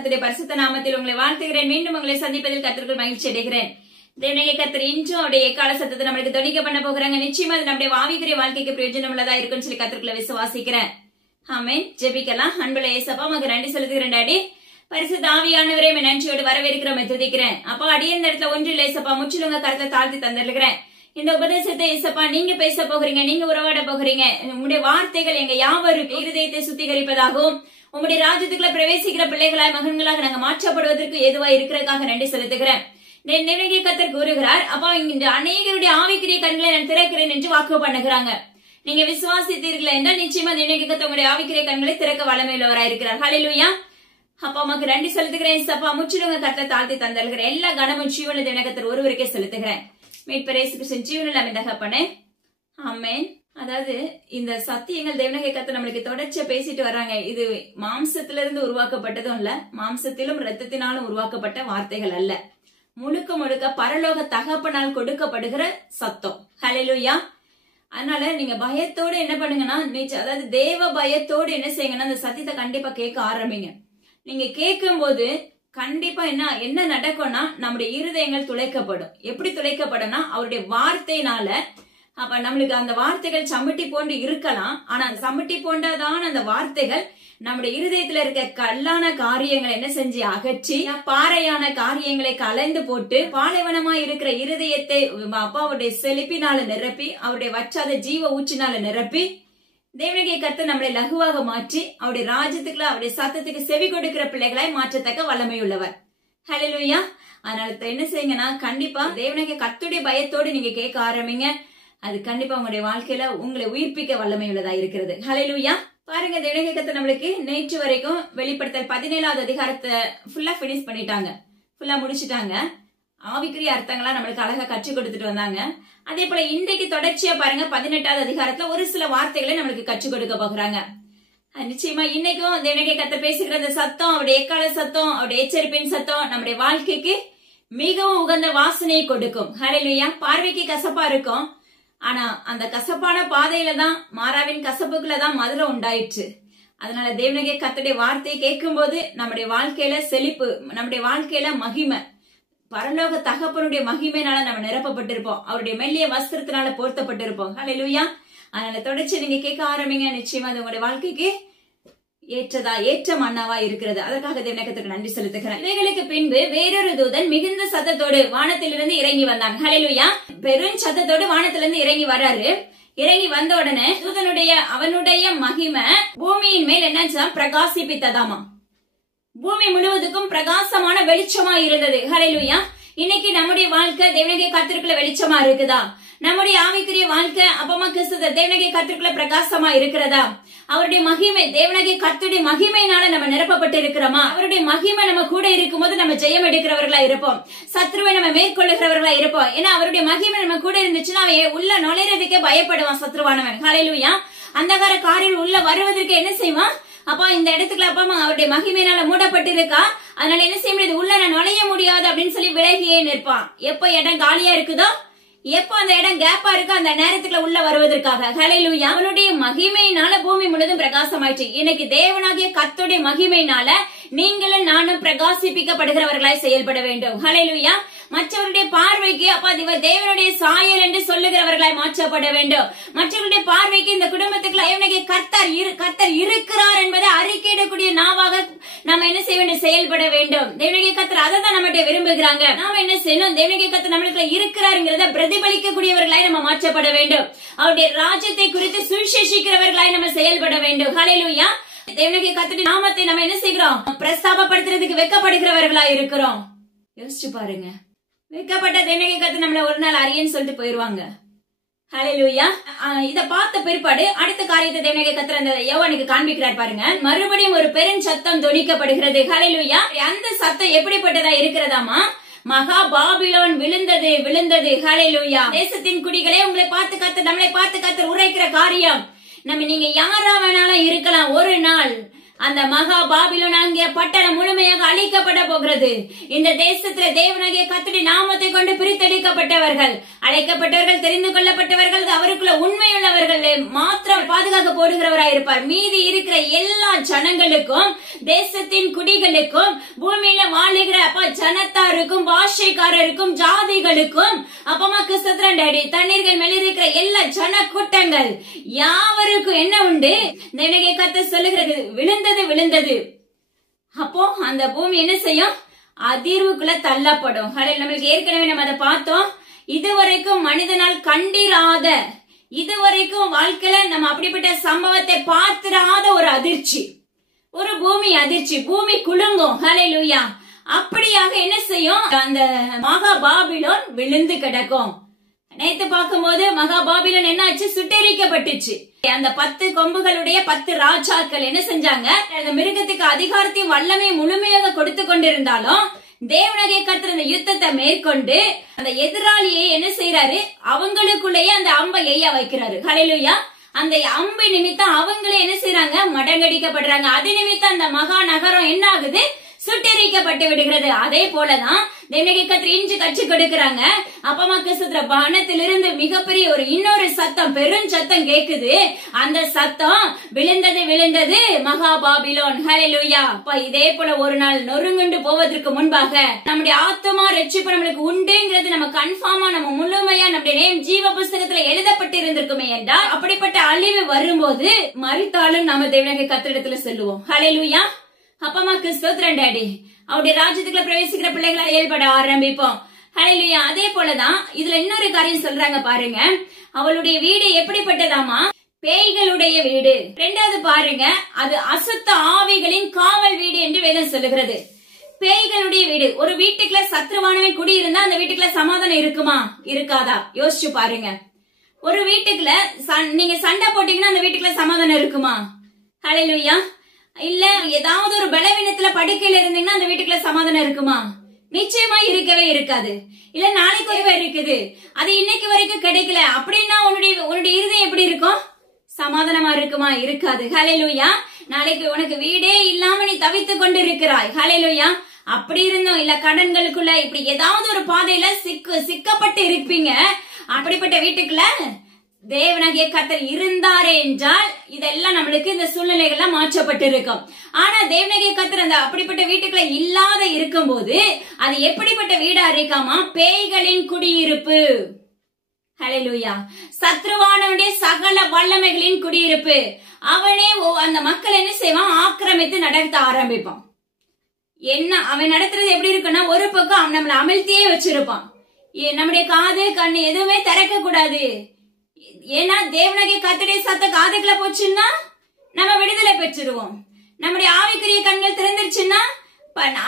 கர்த்தருடைய பரிசுத்த நாமத்தில் உங்களை வாழ்த்துகிறேன். மீண்டும் உங்களை சந்திப்பதில் கர்த்தருக்குள் மகிழ்ச்சி அடைகிறேன். தேவனே கர்த்தர் இன்றும் அவருடைய எக்கால சத்தத்தை நம்மளுக்கு தொனிக்க பண்ண போகிறாங்க. நிச்சயமா அது நம்முடைய ஆவிக்குரிய வாழ்க்கைக்கு பிரயோஜனம் உள்ளதா இருக்குன்னு சொல்லி கர்த்தருக்குள்ள விசுவாசிக்கிறேன். ஆமென். ஜெபிக்கலாம். அன்புள்ள இயேசப்பா, உமக்கு நன்றி செலுத்துகிறேன் டாடி. பரிசுத்த ஆவியானவரே, நன்றியோடு வரவேற்கிறோம், துதிக்கிறேன். அப்பா, அடியே இந்த இடத்துல ஒன்று இல்லை இயேசப்பா, முற்றிலும் உங்க கருத்தை தாழ்த்தி தந்துடுகிறேன். இந்த உபதேசத்தை இயேசப்பா நீங்க பேச போகிறீங்க, நீங்க உறவாட போகிறீங்க. உங்களுடைய வார்த்தைகள் எங்க யாவரும் இருதயத்தை சுத்திகரிப்பதாகவும் உங்களுடைய ராஜ்யத்துக்குள்ள பிரவேசிக்கிற பிள்ளைகளாய் மகன்களாக நாங்க மாற்றப்படுவதற்கு எதுவா இருக்கிறதுக்காக நன்றி செலுத்துகிறேன். நினைவு கர்த்தர் கூறுகிறார், அப்பா இன்று அநேகருடைய ஆவிக்குரிய கண்களை நான் திறக்கிறேன் என்று வாக்கு பண்ணுகிறாங்க. நீங்க விசுவாசித்தீர்கள் என்றால் நிச்சயமா நினைவு கர்த்தர் உங்களுடைய ஆவிக்குரிய கண்களை திறக்க வல்லமையுள்ளவராய் இருக்கிறார். ஹல்லேலூயா. அப்பா உமக்கு நன்றி செலுத்துகிறேன். சப்பா முற்றிலும் கர்த்தரை தாழ்த்தி தந்தல்கிறேன். எல்லா கனமும் ஜீவனுள்ள தினகத்தர் ஒருவருக்கே செலுத்துகிறேன். மீட்பர் இயேசு கிறிஸ்துவின் ஜீவனில் அமைந்தகப்பனே, ஆமென். அதாவது இந்த சத்தியங்கள் தேவனகை கர்த்தர் நம்மளுக்கு தொடர்ச்சியா பேசிட்டு வர்றாங்க. இது மாம்சத்திலிருந்து உருவாக்கப்பட்டதும் இல்ல, மாம்சத்திலும் ரத்தத்தினாலும் உருவாக்கப்பட்ட வார்த்தைகள் அல்ல. முழுக்க முழுக்க பரலோக தகப்பனால் கொடுக்கப்படுகிற சத்தம். ஹல்லேலூயா. அதனால நீங்க பயத்தோடு என்ன பண்ணுங்கன்னா, அதாவது தேவ பயத்தோடு என்ன செய்யுங்கன்னா, அந்த சத்தியத்தை கண்டிப்பா கேட்க ஆரம்பிங்க. நீங்க கேட்கும் போது கண்டிப்பா என்ன நடக்கும்னா, நம்முடைய இருதயங்கள் துளைக்கப்படும். எப்படி துளைக்கப்படும்னா, அவருடைய வார்த்தையினால. அப்ப நம்மளுக்கு அந்த வார்த்தைகள் சம்மட்டி போன்று இருக்கலாம், ஆனா அந்த சம்மட்டி போன்றதான அந்த வார்த்தைகள் நம்முடைய இருதயத்துல இருக்க கல்லான காரியங்களை என்ன செஞ்சு அகற்றி பாறையான காரியங்களை கலைந்து போட்டு பாலைவனமா இருக்கிற இருதயத்தை அப்பாவுடைய செழிப்பினால நிரப்பி அவருடைய வற்றாத ஜீவ ஊற்றினால நிரப்பி தேவனுடைய கர்த்தர் நம்மளை லகுவாக மாற்றி அவருடைய ராஜ்யத்துக்குள்ள அவருடைய சத்தத்துக்கு செவி கொடுக்கிற பிள்ளைகளாய் மாற்றத்தக்க வல்லமை உள்ளவர். ஹல்லேலூயா. அதனால என்ன செய்யுங்கன்னா, கண்டிப்பா தேவனுடைய கர்த்தருடைய பயத்தோடு நீங்க கேட்க ஆரம்பிங்க. அது கண்டிப்பா உங்களுடைய வாழ்க்கையில உங்களை உயிர்ப்பிக்க வல்லமை உள்ளதா இருக்கிறது. ஹல்லேலூயா. பாருங்க, தேவனுடைய கர்த்தர் நம்மளுக்கு நேற்று வரைக்கும் வெளிப்படுத்தல் 17வது அதிகாரத்தை ஃபுல்லா பினிஷ் பண்ணிட்டாங்க, ஃபுல்லா முடிச்சுட்டாங்க. ஆவிக்குரிய அர்த்தங்களா நம்மளுக்கு அழகா கற்றுக் கொடுத்துட்டு வந்தாங்க. அதே போல இன்றைக்கு தொடர்ச்சியா பாருங்க 18வது அதிகாரத்துல ஒரு சில வார்த்தைகளை நம்மளுக்கு கற்றுக் கொடுக்க போகிறாங்க. நிச்சயமா இன்னைக்கும் தேவனுடைய கர்த்தர் பேசுகிற அந்த சத்தம், அவருடைய எக்கால சத்தம், அவருடைய எச்சரிப்பின் சத்தம் நம்முடைய வாழ்க்கைக்கு மிகவும் உகந்த வாசனையை கொடுக்கும். ஹல்லேலூயா. பார்வைக்கு கசப்பா இருக்கும், ஆனா அந்த கசப்பான பாதையில தான், மாறாவின் கசப்புக்குள்ளதான் மதுரம் உண்டாயிற்று. அதனால தேவனுடைய கர்த்தருடைய வார்த்தையை கேட்கும் போது நம்முடைய வாழ்க்கையில செழிப்பு, நம்முடைய வாழ்க்கையில மகிமை, பரலோக தகப்பனுடைய மகிமையினால நம்ம நிரப்பப்பட்டிருப்போம், அவருடைய மெல்லிய வஸ்திரத்தினால போர்த்தப்பட்டிருப்போம். ஹல்லேலூயா. அதனால தொடர்ச்சி நீங்க கேட்க ஆரம்பிங்க. நிச்சயமா அது உங்களுடைய வாழ்க்கைக்கு ஏற்ற மன்னாவா இருக்கிறது. அதற்காக தேவனுக்கு நன்றி செலுத்துகிறேன். இவைகளுக்கு பின்பு வேறொரு தூதன் மிகுந்த சத்தத்தோடு வானத்திலிருந்து இறங்கி வந்தான். ஹல்லேலூயா. பெரும் சத்தத்தோடு வானத்திலிருந்து இறங்கி வர்றாரு. இறங்கி வந்த உடனே அவனுடைய மகிமை பூமியின் மேல் என்ன பிரகாசிப்பித்ததாமா, பூமி முழுவதுக்கும் பிரகாசமான வெளிச்சமா இருந்தது. ஹல்லேலூயா. இன்னைக்கு நம்முடைய வாழ்க்கை தேவனுடைய கர்த்தருக்குள்ள வெளிச்சமா இருக்குதா? நம்முடைய ஆவிக்குரிய வாழ்க்கை அப்பமா கிறிஸ்து தேவனுடைய கர்த்தருக்குள்ள பிரகாசமா இருக்கிறதா? அவருடைய மகிமை, தேவனுடைய கர்த்தருடைய மகிமையினால நம்ம நிரப்பப்பட்டு இருக்கிறோமா? அவருடைய மகிமை நம்ம கூட இருக்கும் போது நம்ம ஜெயம் எடுக்கிறவர்களா இருப்போம், சத்ருவை நம்ம மேற்கொள்ளுகிறவர்களா இருப்போம். ஏன்னா அவருடைய மகிமை நம்ம கூட இருந்துச்சுன்னா அவன் உள்ள நுழைறதுக்கே பயப்படுவான் சத்ருவானவன். ஹல்லேலூயா. அந்தகார காரியம் உள்ள வருவதற்கு என்ன செய்வான்? அப்பா இந்த இடத்துக்குள்ள அப்பா அவருடைய மகிமையினால மூடப்பட்டு இருக்கா, அதனால என்ன செய்ய முடியாது, உள்ள நான் நுழைய முடியாது அப்படின்னு சொல்லி விலகியே நிற்பான். எப்ப இடம் காலியா இருக்குதோ, எப்போ அந்த இடம் கேப்பா இருக்கோ அந்த நேரத்துக்குள்ள உள்ள வருவதற்காக. ஹல்லேலூயா. அவனுடைய மகிமையினால பூமி முழுவதும் பிரகாசமாயிற்று. இன்னைக்கு தேவனாகிய கர்த்தருடைய மகிமையினால நீங்களும் நானும் பிரகாசிப்பிக்கப்படுகிறவர்களாய் செயல்பட வேண்டும். ஹல்லேலூயா. மற்றவருடைய பார்வைக்கு அப்பா தேவனுடைய சாயல் என்று சொல்லுகிறவர்களாய் மாற்றப்பட வேண்டும். மற்றவருடைய பார்வைக்கு இந்த குடும்பத்துக்குள்ள தேவனுடைய கர்த்தர் இருக்கிறார் என்பதை அறிக்கையிடக்கூடிய நாவாக நாம என்ன செய்ய வேண்டும், செயல்பட வேண்டும். தேவனுடைய கர்த்தர் அதை தான் நம்மகிட்ட விரும்புகிறாங்க. நாம என்ன செய்யணும், தேவனுடைய கர்த்தர் நம்மளுக்குள்ள இருக்கிறாருங்கிறத பிரதிபலிக்கக்கூடியவர்களாய் நம்ம மாற்றப்பட வேண்டும். அவருடைய ராஜ்யத்தை குறித்து சுவிசேஷிக்கிறவர்களாய் நம்ம செயல்பட வேண்டும். ஹல்லேலூயா. தேவனுடைய கர்த்தருடைய நாமத்தை நம்ம என்ன செய்கிறோம், பிரஸ்தாபப்படுத்துறதுக்கு வெட்கப்படுகிறவர்களா இருக்கிறோம். யோசிச்சு பாருங்க, வெட்கப்பட்ட தேவனுடைய கர்த்தர் நம்மள ஒரு நாள் அறியன்னு சொல்லிட்டு போயிருவாங்க. ஹல்லேலூயா. இத பார்த்த பிற்பாடு அடுத்த காரியத்தை தேவனுடைய கர்த்தர் அந்த யோவானுக்கு காண்பிக்கிறார் பாருங்க. மறுபடியும் ஒரு பெரும் சத்தம் தொனிக்கப்படுகிறது. ஹல்லேலூயா. அந்த சத்தம் எப்படிப்பட்டதா இருக்கிறதாமா, மகா பாபிலோன் விழுந்தது விழுந்தது. ஹல்லேலூயா. தேசத்தின் குடிகளே, உங்களை பார்த்து கர்த்தர், நம்மளை பார்த்து கர்த்தர் உரைக்கிற காரியம், நீங்க யாரா வேணாலும் இருக்கலாம், ஒரு நாள் அந்த மகா பாபிலோன் ஆகிய பட்டணம் முழுமையாக அழிக்கப்பட போகிறது. இந்த தேசத்துல தேவனாகிய கர்த்தருடைய நாமத்தை கொண்டு பிரித்தெடுக்கப்பட்டவர்கள், அழைக்கப்பட்டவர்கள், தெரிந்து கொள்ளப்பட்டவர்கள், அவருக்குள்ள உண்மையுள்ளவர்கள் மாத்திரம் பாதுகாக்க போடுகிறவராயிருப்பார். மீதி இருக்கிற எல்லா ஜனங்களுக்கும், தேசத்தின் குடிகளுக்கும், பூமியில வாழுகிற ஜனத்தாருக்கும், பாஷைக்காரருக்கும், ஜாதிகளுக்கும், அப்பமா கிறிஸ்தத்திரன் டாடி தண்ணீர்கள் மேல இருக்கிற எல்லா ஜன கூட்டங்கள் யாவருக்கும் என்ன உண்டு? நினைக்க கத்த சொல்லுகிறது, விழுந்தது விழுந்தது. அப்போ அந்த பூமி என்ன செய்யும்? அதிர்வுக்குள்ள தள்ளப்படும். நம்மளுக்கு ஏற்கனவே நம்ம அதை பார்த்தோம். இதுவரைக்கும் மனிதனால் கண்டிராத, இதுவரைக்கும் வாழ்க்கையில நம்ம அப்படிப்பட்ட சம்பவத்தை பார்த்திராத ஒரு அதிர்ச்சி, ஒரு பூமி அதிர்ச்சி, பூமி குலுங்கும். ஹல்லேலூயா. அப்படியாக என்ன செய்யும்? அந்த மகா பாபிலோன் விழுந்து கிடக்கும். நேத்து பார்க்கும்போது மகா பாபிலோன் என்ன ஆச்சு? சுட்டெரிக்கப்பட்டுச்சு. அந்த 10 கொம்புகளுடைய 10 ராஜாக்கள் என்ன செஞ்சாங்க? அந்த மிருகத்துக்கு அதிகாரத்தையும் வல்லமை முழுமையாக கொடுத்து கொண்டிருந்தாலும் தேவனாகிய கர்த்தர் அந்த யுத்தத்தை மேற்கொண்டு அந்த எதிராளியை என்ன செய்யறாரு? அவங்களுக்குள்ளேயே அந்த அம்பை எய்ய வைக்கிறாரு. ஹல்லேலூயா. அந்த அம்பை நிமித்தம் அவங்களே என்ன செய்யறாங்க? மடங்கடிக்கப்படுறாங்க. அது நிமித்தம் அந்த மகா நகரம் என்ன ஆகுது? சுட்டெரிக்கப்பட்டு விடுகிறது. அதே போலதான் தேவனாகிய கர்த்தர் இன்று கற்றுக் கொடுக்கிறாங்க. அப்பமா கிறிஸ்துவ வானத்திலிருந்து மிகப்பெரிய ஒரு இன்னொரு சத்தம், பெரும் சத்தம் கேக்குது. அந்த சத்தம், விழுந்தது விழுந்தது மகா பாபிலோன். ஹல்லேலூயா. இதே போல ஒரு நாள் நொறுங்குண்டு போவதற்கு முன்பாக நம்முடைய ஆத்துமா ரட்சிப்பு நம்மளுக்கு உண்டுங்கிறது நம்ம கன்ஃபார்மா, நம்ம முழுமையா நம்முடைய நேம் ஜீவ புஸ்தகத்துல எழுதப்பட்டு இருந்திருக்குமே என்றால், அப்படிப்பட்ட அழிவு வரும்போது மரித்தாலும் நம்ம தேவனாகிய கர்த்தரிடத்துல சொல்லுவோம். ஹல்லேலூயா. அப்பமா கிறிஸ்தோத்திரன் டாடி அவருடைய ராஜ்யத்துக்குள்ள பிரவேசிக்கிற பிள்ளைகளா ஏற்பட ஆரம்பிப்போம். ஹல்லேலூயா. அதே போலதான் இதுல இன்னொரு காரியம் சொல்றாங்க பாருங்க. அவளுடைய வீடு எப்படிப்பட்டதாமா? பேய்களுடைய வீடு. 2வது பாருங்க, அது அசுத்த ஆவிகளின் காவல் வீடு என்று வேதம் சொல்லுகிறது. பேய்களுடைய வீடு. ஒரு வீட்டுக்குள்ள சத்ருவானவன் குடி இருந்தா அந்த வீட்டுக்குள்ள சமாதானம் இருக்குமா? இருக்காதா? யோசிச்சு பாருங்க. ஒரு வீட்டுக்குள்ள நீங்க சண்டை போட்டீங்கன்னா அந்த வீட்டுக்குள்ள சமாதானம் இருக்குமா? ஹல்லேலூயா. இல்ல ஏதாவது ஒரு பலவீனத்துல படுக்கையில இருந்தீங்கன்னா அந்த வீட்டுக்குள்ள சமாதானம் இருக்குமா? நிச்சயமா இருக்கவே இருக்காது. இல்ல நாளைக்கு ஒரு இருக்குது, அது இன்னைக்கு வரைக்கும் கிடைக்கல அப்படின்னா உன்னுடைய இருதயம் எப்படி இருக்கும்? சமாதானமா இருக்குமா? இருக்காது. ஹல்லேலூயா. நாளைக்கு உனக்கு வீடே இல்லாம நீ தவித்துக் கொண்டு இருக்கிறாய். ஹல்லேலூயா. அப்படி இருந்தோம் இல்ல கடன்களுக்குள்ள இப்படி ஏதாவது ஒரு பாதையில சிக்கப்பட்டு இருப்பீங்க. அப்படிப்பட்ட வீட்டுக்குள்ள தேவனாகிய கர்த்தர் இருந்தாரே என்றால் இதெல்லாம் நம்மளுக்கு இந்த சூழ்நிலைகள்லாம் மாற்றப்பட்டு இருக்கும். ஆனா தேவனாகிய கர்த்தர் அந்த அப்படிப்பட்ட வீட்டுக்குள்ள இல்லாத இருக்கும் போது அது எப்படிப்பட்ட வீடா இருக்காமா? பேய்களின் குடியிருப்பு. ஹல்லேலூயா. சத்ருவானவனுடைய சகல வல்லமைகளின் குடியிருப்பு. அவனே அந்த மக்கள் என்ன செய்வான்? ஆக்கிரமித்து நடத்த ஆரம்பிப்பான். என்ன அவன் நடத்துறது எப்படி இருக்குன்னா, ஒரு பக்கம் நம்மள அமிழ்த்தியே வச்சிருப்பான். நம்முடைய காது கண்ணு எதுவுமே திறக்க கூடாது. ஏன்னா தேவனாகிய கர்த்தருடைய சத்தம் காதுக்குள்ள போச்சுன்னா நம்ம விடுதலை பெற்றுடுவோம். நம்முடைய ஆவிக்குரிய கண்கள் திறந்துருச்சுன்னா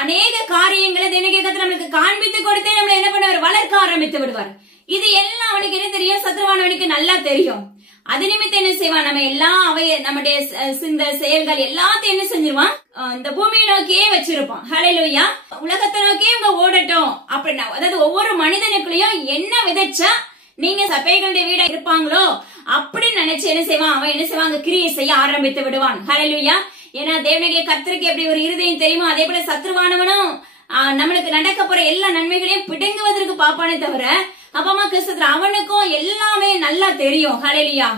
அநேக காரியங்களை தேவனாகிய கர்த்தர் நம்மளுக்கு காண்பித்து கொடுத்தே நம்மள என்ன பண்ணுவார்? வளர்க்க ஆரம்பித்து விடுவார். இது எல்லாம் அவனுக்கு என்ன தெரியும்? சத்ருவானவனுக்கு நல்லா தெரியும். அது நிமித்தம் என்ன செய்வான்? நம்ம எல்லாம் நம்முடைய சிந்த செயல்கள் எல்லாத்தையும் என்ன செஞ்சிருவான்? இந்த பூமியை நோக்கியே வச்சிருப்பான். ஹல்லேலூயா. உலகத்தை நோக்கியே இவங்க ஓடட்டும் அப்படின்னா, அதாவது ஒவ்வொரு மனிதனுக்குள்ளயும் என்ன விதைச்சா நீங்க சபைகளுடைய வீடா இருப்பாங்களோ அப்படி நினைச்சு என்ன செய்வான்? அவன் என்ன செய்வான்? கிரியை செய்ய ஆரம்பித்து விடுவான். ஹல்லேலூயா. ஏன்னா தேவனாகிய கர்த்தருக்கு எப்படி ஒரு இருதயம் தெரியுமோ அதே போல சத்ருவானவனும் நம்மளுக்கு நடக்க போற எல்லா நன்மைகளையும் பிடுங்குவதற்கு பாப்பானே தவிர, அப்பமா கிறிஸ்து அவனுக்கும் எல்லாமே நல்லா தெரியும். ஹல்லேலூயா.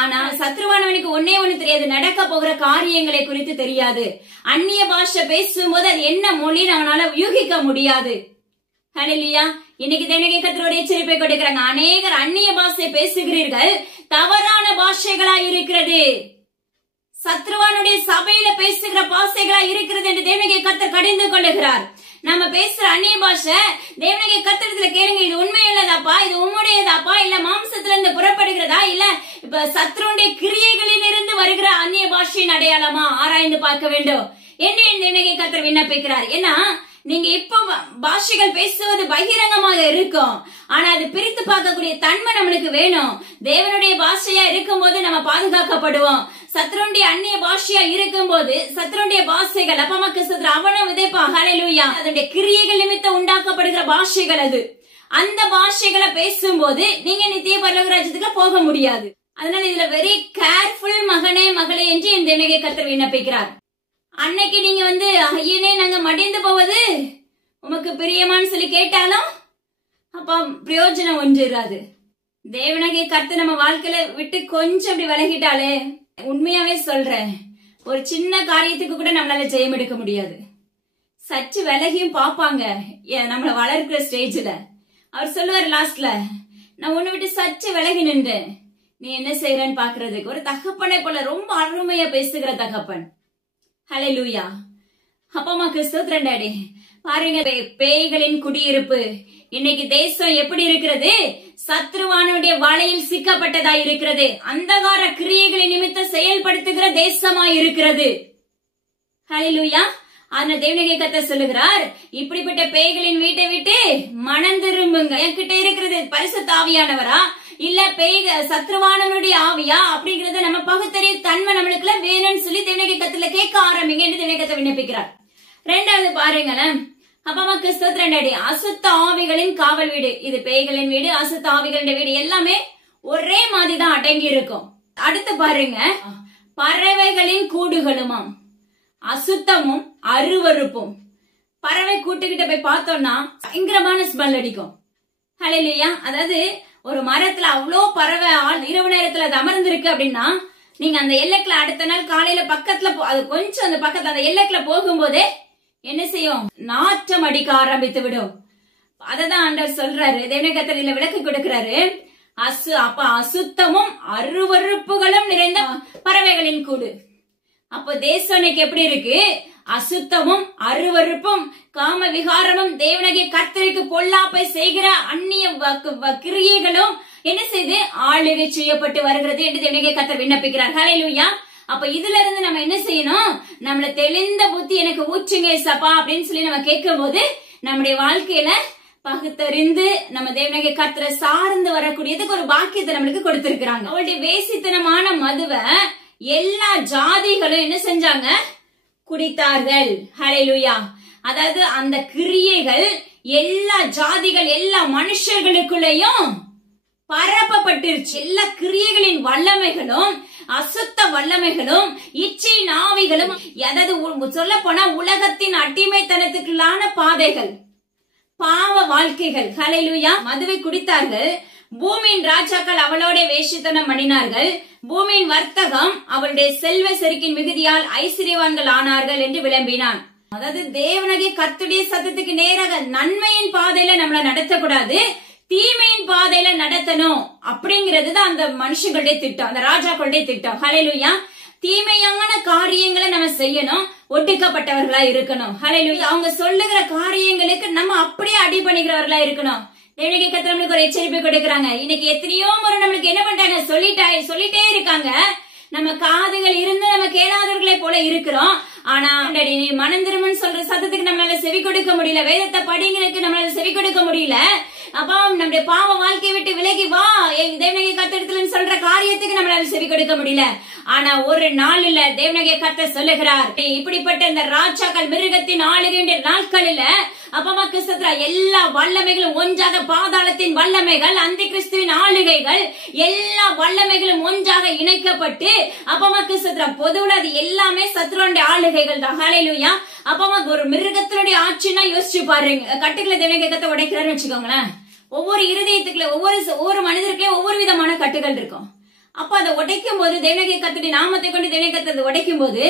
ஆனா சத்ருவானவனுக்கு ஒண்ணு தெரியாது, நடக்க போகிற காரியங்களை குறித்து தெரியாது. அந்நிய பாஷை பேசும்போது அது என்ன மொழின்னு அவனால யூகிக்க முடியாது. ஹல்லேலூயா. இன்னைக்கு தேவனாகிய கர்த்தர் ஒரு எச்சரிப்பை கொடுக்கிறாங்க. அநேகர் அந்நிய பாஷை பேசுகிறீர்கள், தவறான பாஷைகளா இருக்கிறது. சத்ருவானுடைய சபையில பேசுகிற பாஷைகளா இருக்கிறது என்று தேவனாகிய கர்த்தர் கடிந்து கொள்ளுகிறார். நம்ம பேசுற அந்நிய பாஷை தேவனாகிய கர்த்தரிடத்துல கேளுங்க, இது உண்மையுள்ளதாப்பா, இது உம்முடையதாப்பா, இல்ல மாம்சத்துல இருந்து புறப்படுகிறதா, இல்ல இப்ப சத்ருடைய கிரியைகளில் இருந்து வருகிற அந்நிய பாஷையின் அடையாளமா ஆராய்ந்து பார்க்க வேண்டும் என்று தேவனாகிய கர்த்தர் விண்ணப்பிக்கிறார். ஏன்னா நீங்க இப்ப பாஷைகள் பேசுவது பகிரங்கமாக இருக்கும், ஆனா அது பிரித்து பார்க்கக்கூடிய தன்மை நம்மளுக்கு வேணும். தேவனுடைய பாஷையா இருக்கும் போது நம்ம பாதுகாக்கப்படுவோம். சத்ருடைய அந்நிய பாஷையா இருக்கும் போது சத்ருடைய பாஷைகள் அப்பமா கிறிஸ்து அவனும் விதைப்பான். ஹல்லேலூயா. அதனுடைய கிரியைகள் நிமித்தம் உண்டாக்கப்படுகிற பாஷைகள் அது. அந்த பாஷைகளை பேசும்போது நீங்க நித்திய பரலோக ராஜ்யத்துக்கு போக முடியாது. அதனால இதுல வெரி கேர்ஃபுல் மகனே மகளே என்று இந்த தேவனாகிய கர்த்தர் விண்ணப்பிக்கிறார். அன்னைக்கு நீங்க ஐயனே நாங்க மடிந்து போவது உமக்கு பிரியமான்னு சொல்லி கேட்டாலும் அப்ப பிரயோஜனம் ஒன்று இராது. தேவனாகிய கர்த்தர் நம்ம வாழ்க்கையில விட்டு கொஞ்சம் அப்படி விலகிட்டாலே, உண்மையாவே சொல்றேன், ஒரு சின்ன காரியத்துக்கு கூட நம்மளால ஜெயம் எடுக்க முடியாது. சற்று விலகியும் பாப்பாங்க நம்மள வளர்க்கிற ஸ்டேஜ்ல. அவர் சொல்லுவார் லாஸ்ட்ல, நான் உன்னை விட்டு சற்று விலகி நின்றேன், நீ என்ன செய்யறன்னு பாக்குறதுக்கு. ஒரு தகப்பனை போல ரொம்ப அருமையா பேசுகிற தகப்பன். ஹல்லேலூயா. அப்பா அம்மாக்கு ஸ்தோத்திரம் டாடி. பாருங்க, பேய்களின் குடியிருப்பு. இன்னைக்கு தேசம் எப்படி இருக்கிறது? சத்ருவானுடைய வலையில் சிக்கப்பட்டதா இருக்கிறது. அந்தகார கிரியைகளை நிமித்தம் செயல்படுத்துகிற தேசமா இருக்கிறது. ஹல்லேலூயா. ஆனா தேவனாகிய கர்த்தர் சொல்லுகிறார், இப்படிப்பட்ட பேய்களின் வீட்டை விட்டு மனம் திரும்புங்க. என்கிட்ட இருக்கிறது பரிசுத்த ஆவியானவரா இல்ல பேய் சத்ருவானவனுடைய ஆவியா அப்படிங்கறத நம்ம பகுத்தறிய தன்மை நம்மளுக்குள்ள வேணும்னு சொல்லி தேவனாகிய கர்த்தர்ல கேட்க ஆரம்பிங்க என்று தேவனாகிய கர்த்தர் விண்ணப்பிக்கிறார். ரெண்டாவது பாருங்களேன், அப்பா அம்மாக்கு ஸ்தோத்திரம் டாடி. அசுத்த ஆவிகளின் காவல் வீடு. இது பேய்களின் வீடு, அசுத்த ஆவிகளின் வீடு எல்லாமே ஒரே மாதிரிதான் அடங்கி இருக்கும். அடுத்து பாருங்க, பறவைகளின் கூடுகளுமாம். அசுத்தமும் அருவருப்பும். பறவை கூட்டுக்கிட்ட போய் பார்த்தோம்னா பயங்கரமான ஸ்மெல் அடிக்கும். ஹல்லேலூயா. அதாவது ஒரு மரத்துல அவ்வளோ பறவை இரவு நேரத்துல அது அமர்ந்திருக்கு அப்படின்னா, நீங்க அந்த எல்லைக்குள்ள அடுத்த நாள் காலையில பக்கத்துல அது கொஞ்சம் அந்த பக்கத்துல அந்த எல்லைக்குள்ள போகும்போதே என்ன செய்யும்? நாற்றம் அடிக்க ஆரம்பித்து விடும். அததான் ஆண்டவர் சொல்றாரு, தேவனாகிய கர்த்தர் விளக்கு கொடுக்கிறாரு. அப்ப அசுத்தமும் அருவருப்புகளும் நிறைந்த பறவைகளின் கூடு. அப்போ தேசம் இன்னைக்கு எப்படி இருக்கு? அசுத்தமும் அருவருப்பும் காம விகாரமும் தேவனாகிய கர்த்தருக்கு பொல்லாப்பை செய்கிற அந்நிய கிரியைகளும் என்ன செய்து ஆளுகை செய்யப்பட்டு வருகிறது என்று தேவனாகிய கர்த்தர் விண்ணப்பிக்கிறார். ஹல்லேலூயா. அப்ப இதுல இருந்து நம்ம என்ன செய்யணும்? நம்மள தெளிந்த புத்தி எனக்கு ஊற்றுங்க சப்பா அப்படின்னு சொல்லி நம்ம கேட்கும் போது நம்முடைய வாழ்க்கையில பகுத்தறிந்து நம்ம தேவனாகிய கர்த்தரை சார்ந்து வரக்கூடியதுக்கு ஒரு பாக்கியத்தை நம்மளுக்கு கொடுத்திருக்கிறாங்க. அவளுடைய வேசித்தனமான மதுவை எல்லா ஜாதிகளும் என்ன செஞ்சாங்க? குடித்தார்கள். ஹல்லேலூயா. அதாவது அந்த கிரியைகள் எல்லா ஜாதிகள் எல்லா மனுஷர்களுக்குள்ளேயும் பரப்பப்பட்டிருச்சு. எல்லா கிரியைகளின் வல்லமைகளும் அசுத்த வல்லமைகளும் இச்சையின் ஆவிகளும், அதாவது சொல்ல போனா உலகத்தின் அடிமைத்தனத்துக்குள்ளான பாதைகள், பாவ வாழ்க்கைகள். ஹல்லேலூயா. மதுவை குடித்தார்கள். பூமியின் ராஜாக்கள் அவளோட வேஷித்தனம் பண்ணினார்கள். பூமியின் வர்த்தகம் அவளுடைய செல்வ செருக்கின் மிகுதியால் ஐஸ்வர்யவான்கள் ஆனார்கள் என்று விளம்பினான். அதாவது தேவனாகிய கர்த்தருடைய சத்தத்துக்கு நேராக நன்மையின் பாதையில நம்மள நடத்தக்கூடாது, தீமையின் பாதையில நடத்தணும் அப்படிங்கிறது தான் அந்த மனுஷங்களுடைய திட்டம், அந்த ராஜாக்களுடைய திட்டம். ஹல்லேலூயா. தீமையான காரியங்களை நம்ம செய்யணும், ஒடுக்கப்பட்டவர்களா இருக்கணும். ஹல்லேலூயா. அவங்க சொல்லுகிற காரியங்களுக்கு நம்ம அப்படியே அடி பண்ணிக்கிறவர்களா இருக்கணும். தேவனாகிய கர்த்தர் நம்மளுக்கு ஒரு எச்சரிப்பை கொடுக்கறாங்க. இன்னைக்கு எத்தனையோ முறை நம்மளுக்கு என்ன பண்றாங்க? சொல்லிட்டே இருக்காங்க. நம்ம காதுகள் இருந்து நம்ம கேளாதவர்களை போல இருக்கிறோம். ஆனா நீ மனம் திரும்புன்னு சொல்ற சத்தத்துக்கு நம்மளால செவி கொடுக்க முடியல, வேதத்தை படிங்கிறதுக்கு நம்மளால செவி கொடுக்க முடியல. அப்ப நம்முடைய பாவ வாழ்க்கையை விட்டு விலகி வா தேவனாகிய கர்த்தரிடத்துல சொல்ற காரியத்துக்கு நம்மளால செவி கொடுக்க முடியல. ஆனா ஒரு நாளில தேவனாகிய கர்த்தர் சொல்லுகிறார், இப்படிப்பட்ட இந்த ராஜாக்கள் மிருகத்தின் ஆளுகின்ற நாட்களில அப்பமா கிறிஸ்துவ எல்லா வல்லமைகளும் ஒன்றாக, பாதாளத்தின் வல்லமைகள், அந்த கிறிஸ்துவின் ஆளுகைகள், எல்லா வல்லமைகளும் ஒன்றாக இணைக்கப்பட்டு அப்பமா கிறிஸ்துவ பொதுவுல அது எல்லாமே சத்ருவனுடைய ஆளுகைகள் தான். ஹல்லேலூயா. அப்பமா ஒரு மிருகத்தினுடைய ஆட்சினா யோசிச்சு பாருங்க. கட்டுக்களை தேவனாகிய கர்த்தர் உடைக்கிறாருன்னு வச்சுக்கோங்களேன். ஒவ்வொரு இருதயத்துக்குள்ள ஒவ்வொரு மனிதருக்கே ஒவ்வொரு விதமான கட்டுகள் இருக்கும். அப்ப அதை உடைக்கும் போது தேவனாகிய கர்த்தருடைய நாமத்தை கொண்டு தேவனாகிய கர்த்தர் உடைக்கும் போது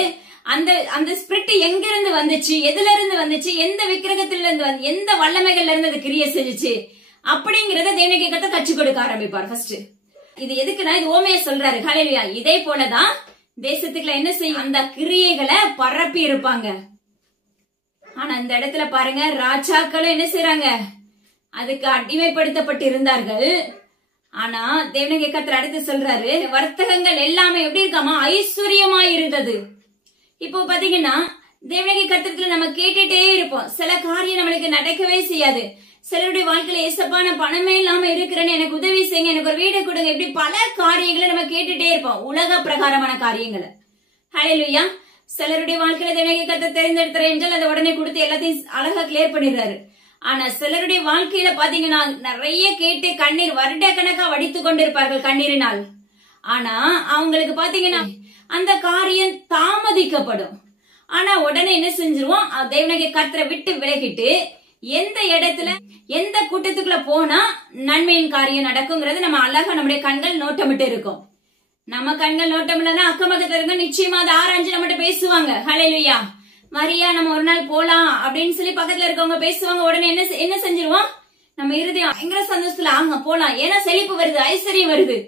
அந்த ஸ்பிரிட் எங்கிருந்து வந்துச்சு, எதுல இருந்து வந்துச்சு, எந்த விக்கிரகத்தில இருந்து வந்து, எந்த வல்லமைகள்ல இருந்து அது கிரியை செஞ்சுச்சு அப்படிங்கறத தேவனாகிய கர்த்தர் கற்றுக் கொடுக்க ஆரம்பிப்பார். ஃபர்ஸ்ட் இது எதுக்குன்னா, இது ஓமையா சொல்றாரு. ஹல்லேலூயா. இதே போலதான் தேசத்துக்குள்ள என்ன செய்யும்? அந்த கிரியைகளை பரப்பி இருப்பாங்க. ஆனா இந்த இடத்துல பாருங்க, ராஜாக்களும் என்ன செய்யறாங்க? அதுக்கு அடிமைப்படுத்தப்பட்டு இருந்தார்கள். ஆனா தேவனாகிய கர்த்தர் அடுத்து சொல்றாரு, வர்த்தகங்கள் எல்லாமே எப்படி இருக்காமா? ஐஸ்வர்யமா இருந்தது. இப்போ பாத்தீங்கன்னா தேவனாகிய கர்த்தரத்துல நம்ம கேட்டுட்டே இருப்போம். சில காரியம் நம்மளுக்கு நடக்கவே செய்யாது. சிலருடைய வாழ்க்கையில ஏசப்பா நான் பணமே இல்லாம இருக்கிறேன்னு எனக்கு உதவி செய்யுங்க, எனக்கு ஒரு வீடு கொடுங்க, இப்படி பல காரியங்களை நம்ம கேட்டுட்டே இருப்போம், உலக பிரகாரமான காரியங்களை. ஹல்லேலூயா. சிலருடைய வாழ்க்கையில தேவனாகிய கர்த்தர் தெரிந்தெடுத்துற என்றால் அதை உடனே கொடுத்து எல்லாத்தையும் அழகா கிளியர் பண்ணிடுறாரு. ஆனா சிலருடைய வாழ்க்கையில பாத்தீங்கன்னா நிறைய கேட்டு கண்ணீர் வருட கணக்கா வடித்து கொண்டிருப்பார்கள் கண்ணீரினால். ஆனா அவங்களுக்கு பாத்தீங்கன்னா அந்த காரியம் தாமதிக்கப்படும். ஆனா உடனே என்ன செஞ்சிருவோம்? தேவனாகிய கர்த்தரை விட்டு விலகிட்டு எந்த இடத்துல எந்த கூட்டத்துக்குள்ள போனா நன்மையின் காரியம் நடக்குங்கிறது நம்ம அழகா நம்முடைய கண்கள் நோட்டமிட்டு இருக்கும். நம்ம கண்கள் நோட்டம் இல்லைன்னா அக்கம் பக்கத்துல இருக்க நிச்சயமா அதை ஆராய்ஞ்சு நம்மகிட்ட பேசுவாங்க. ஹல்லேலூயா. மரியா நம்ம ஒரு நாள் போலாம் அப்படின்னு சொல்லி பக்கத்துல இருக்கவங்க பேசுவாங்க. உடனே என்ன செஞ்சிருவோம்? நம்ம இருதயம் பயங்கர சந்தோஷத்துல ஆங்க போலாம், ஏன்னா செழிப்பு வருது, ஐஸ்வர்யம் வருது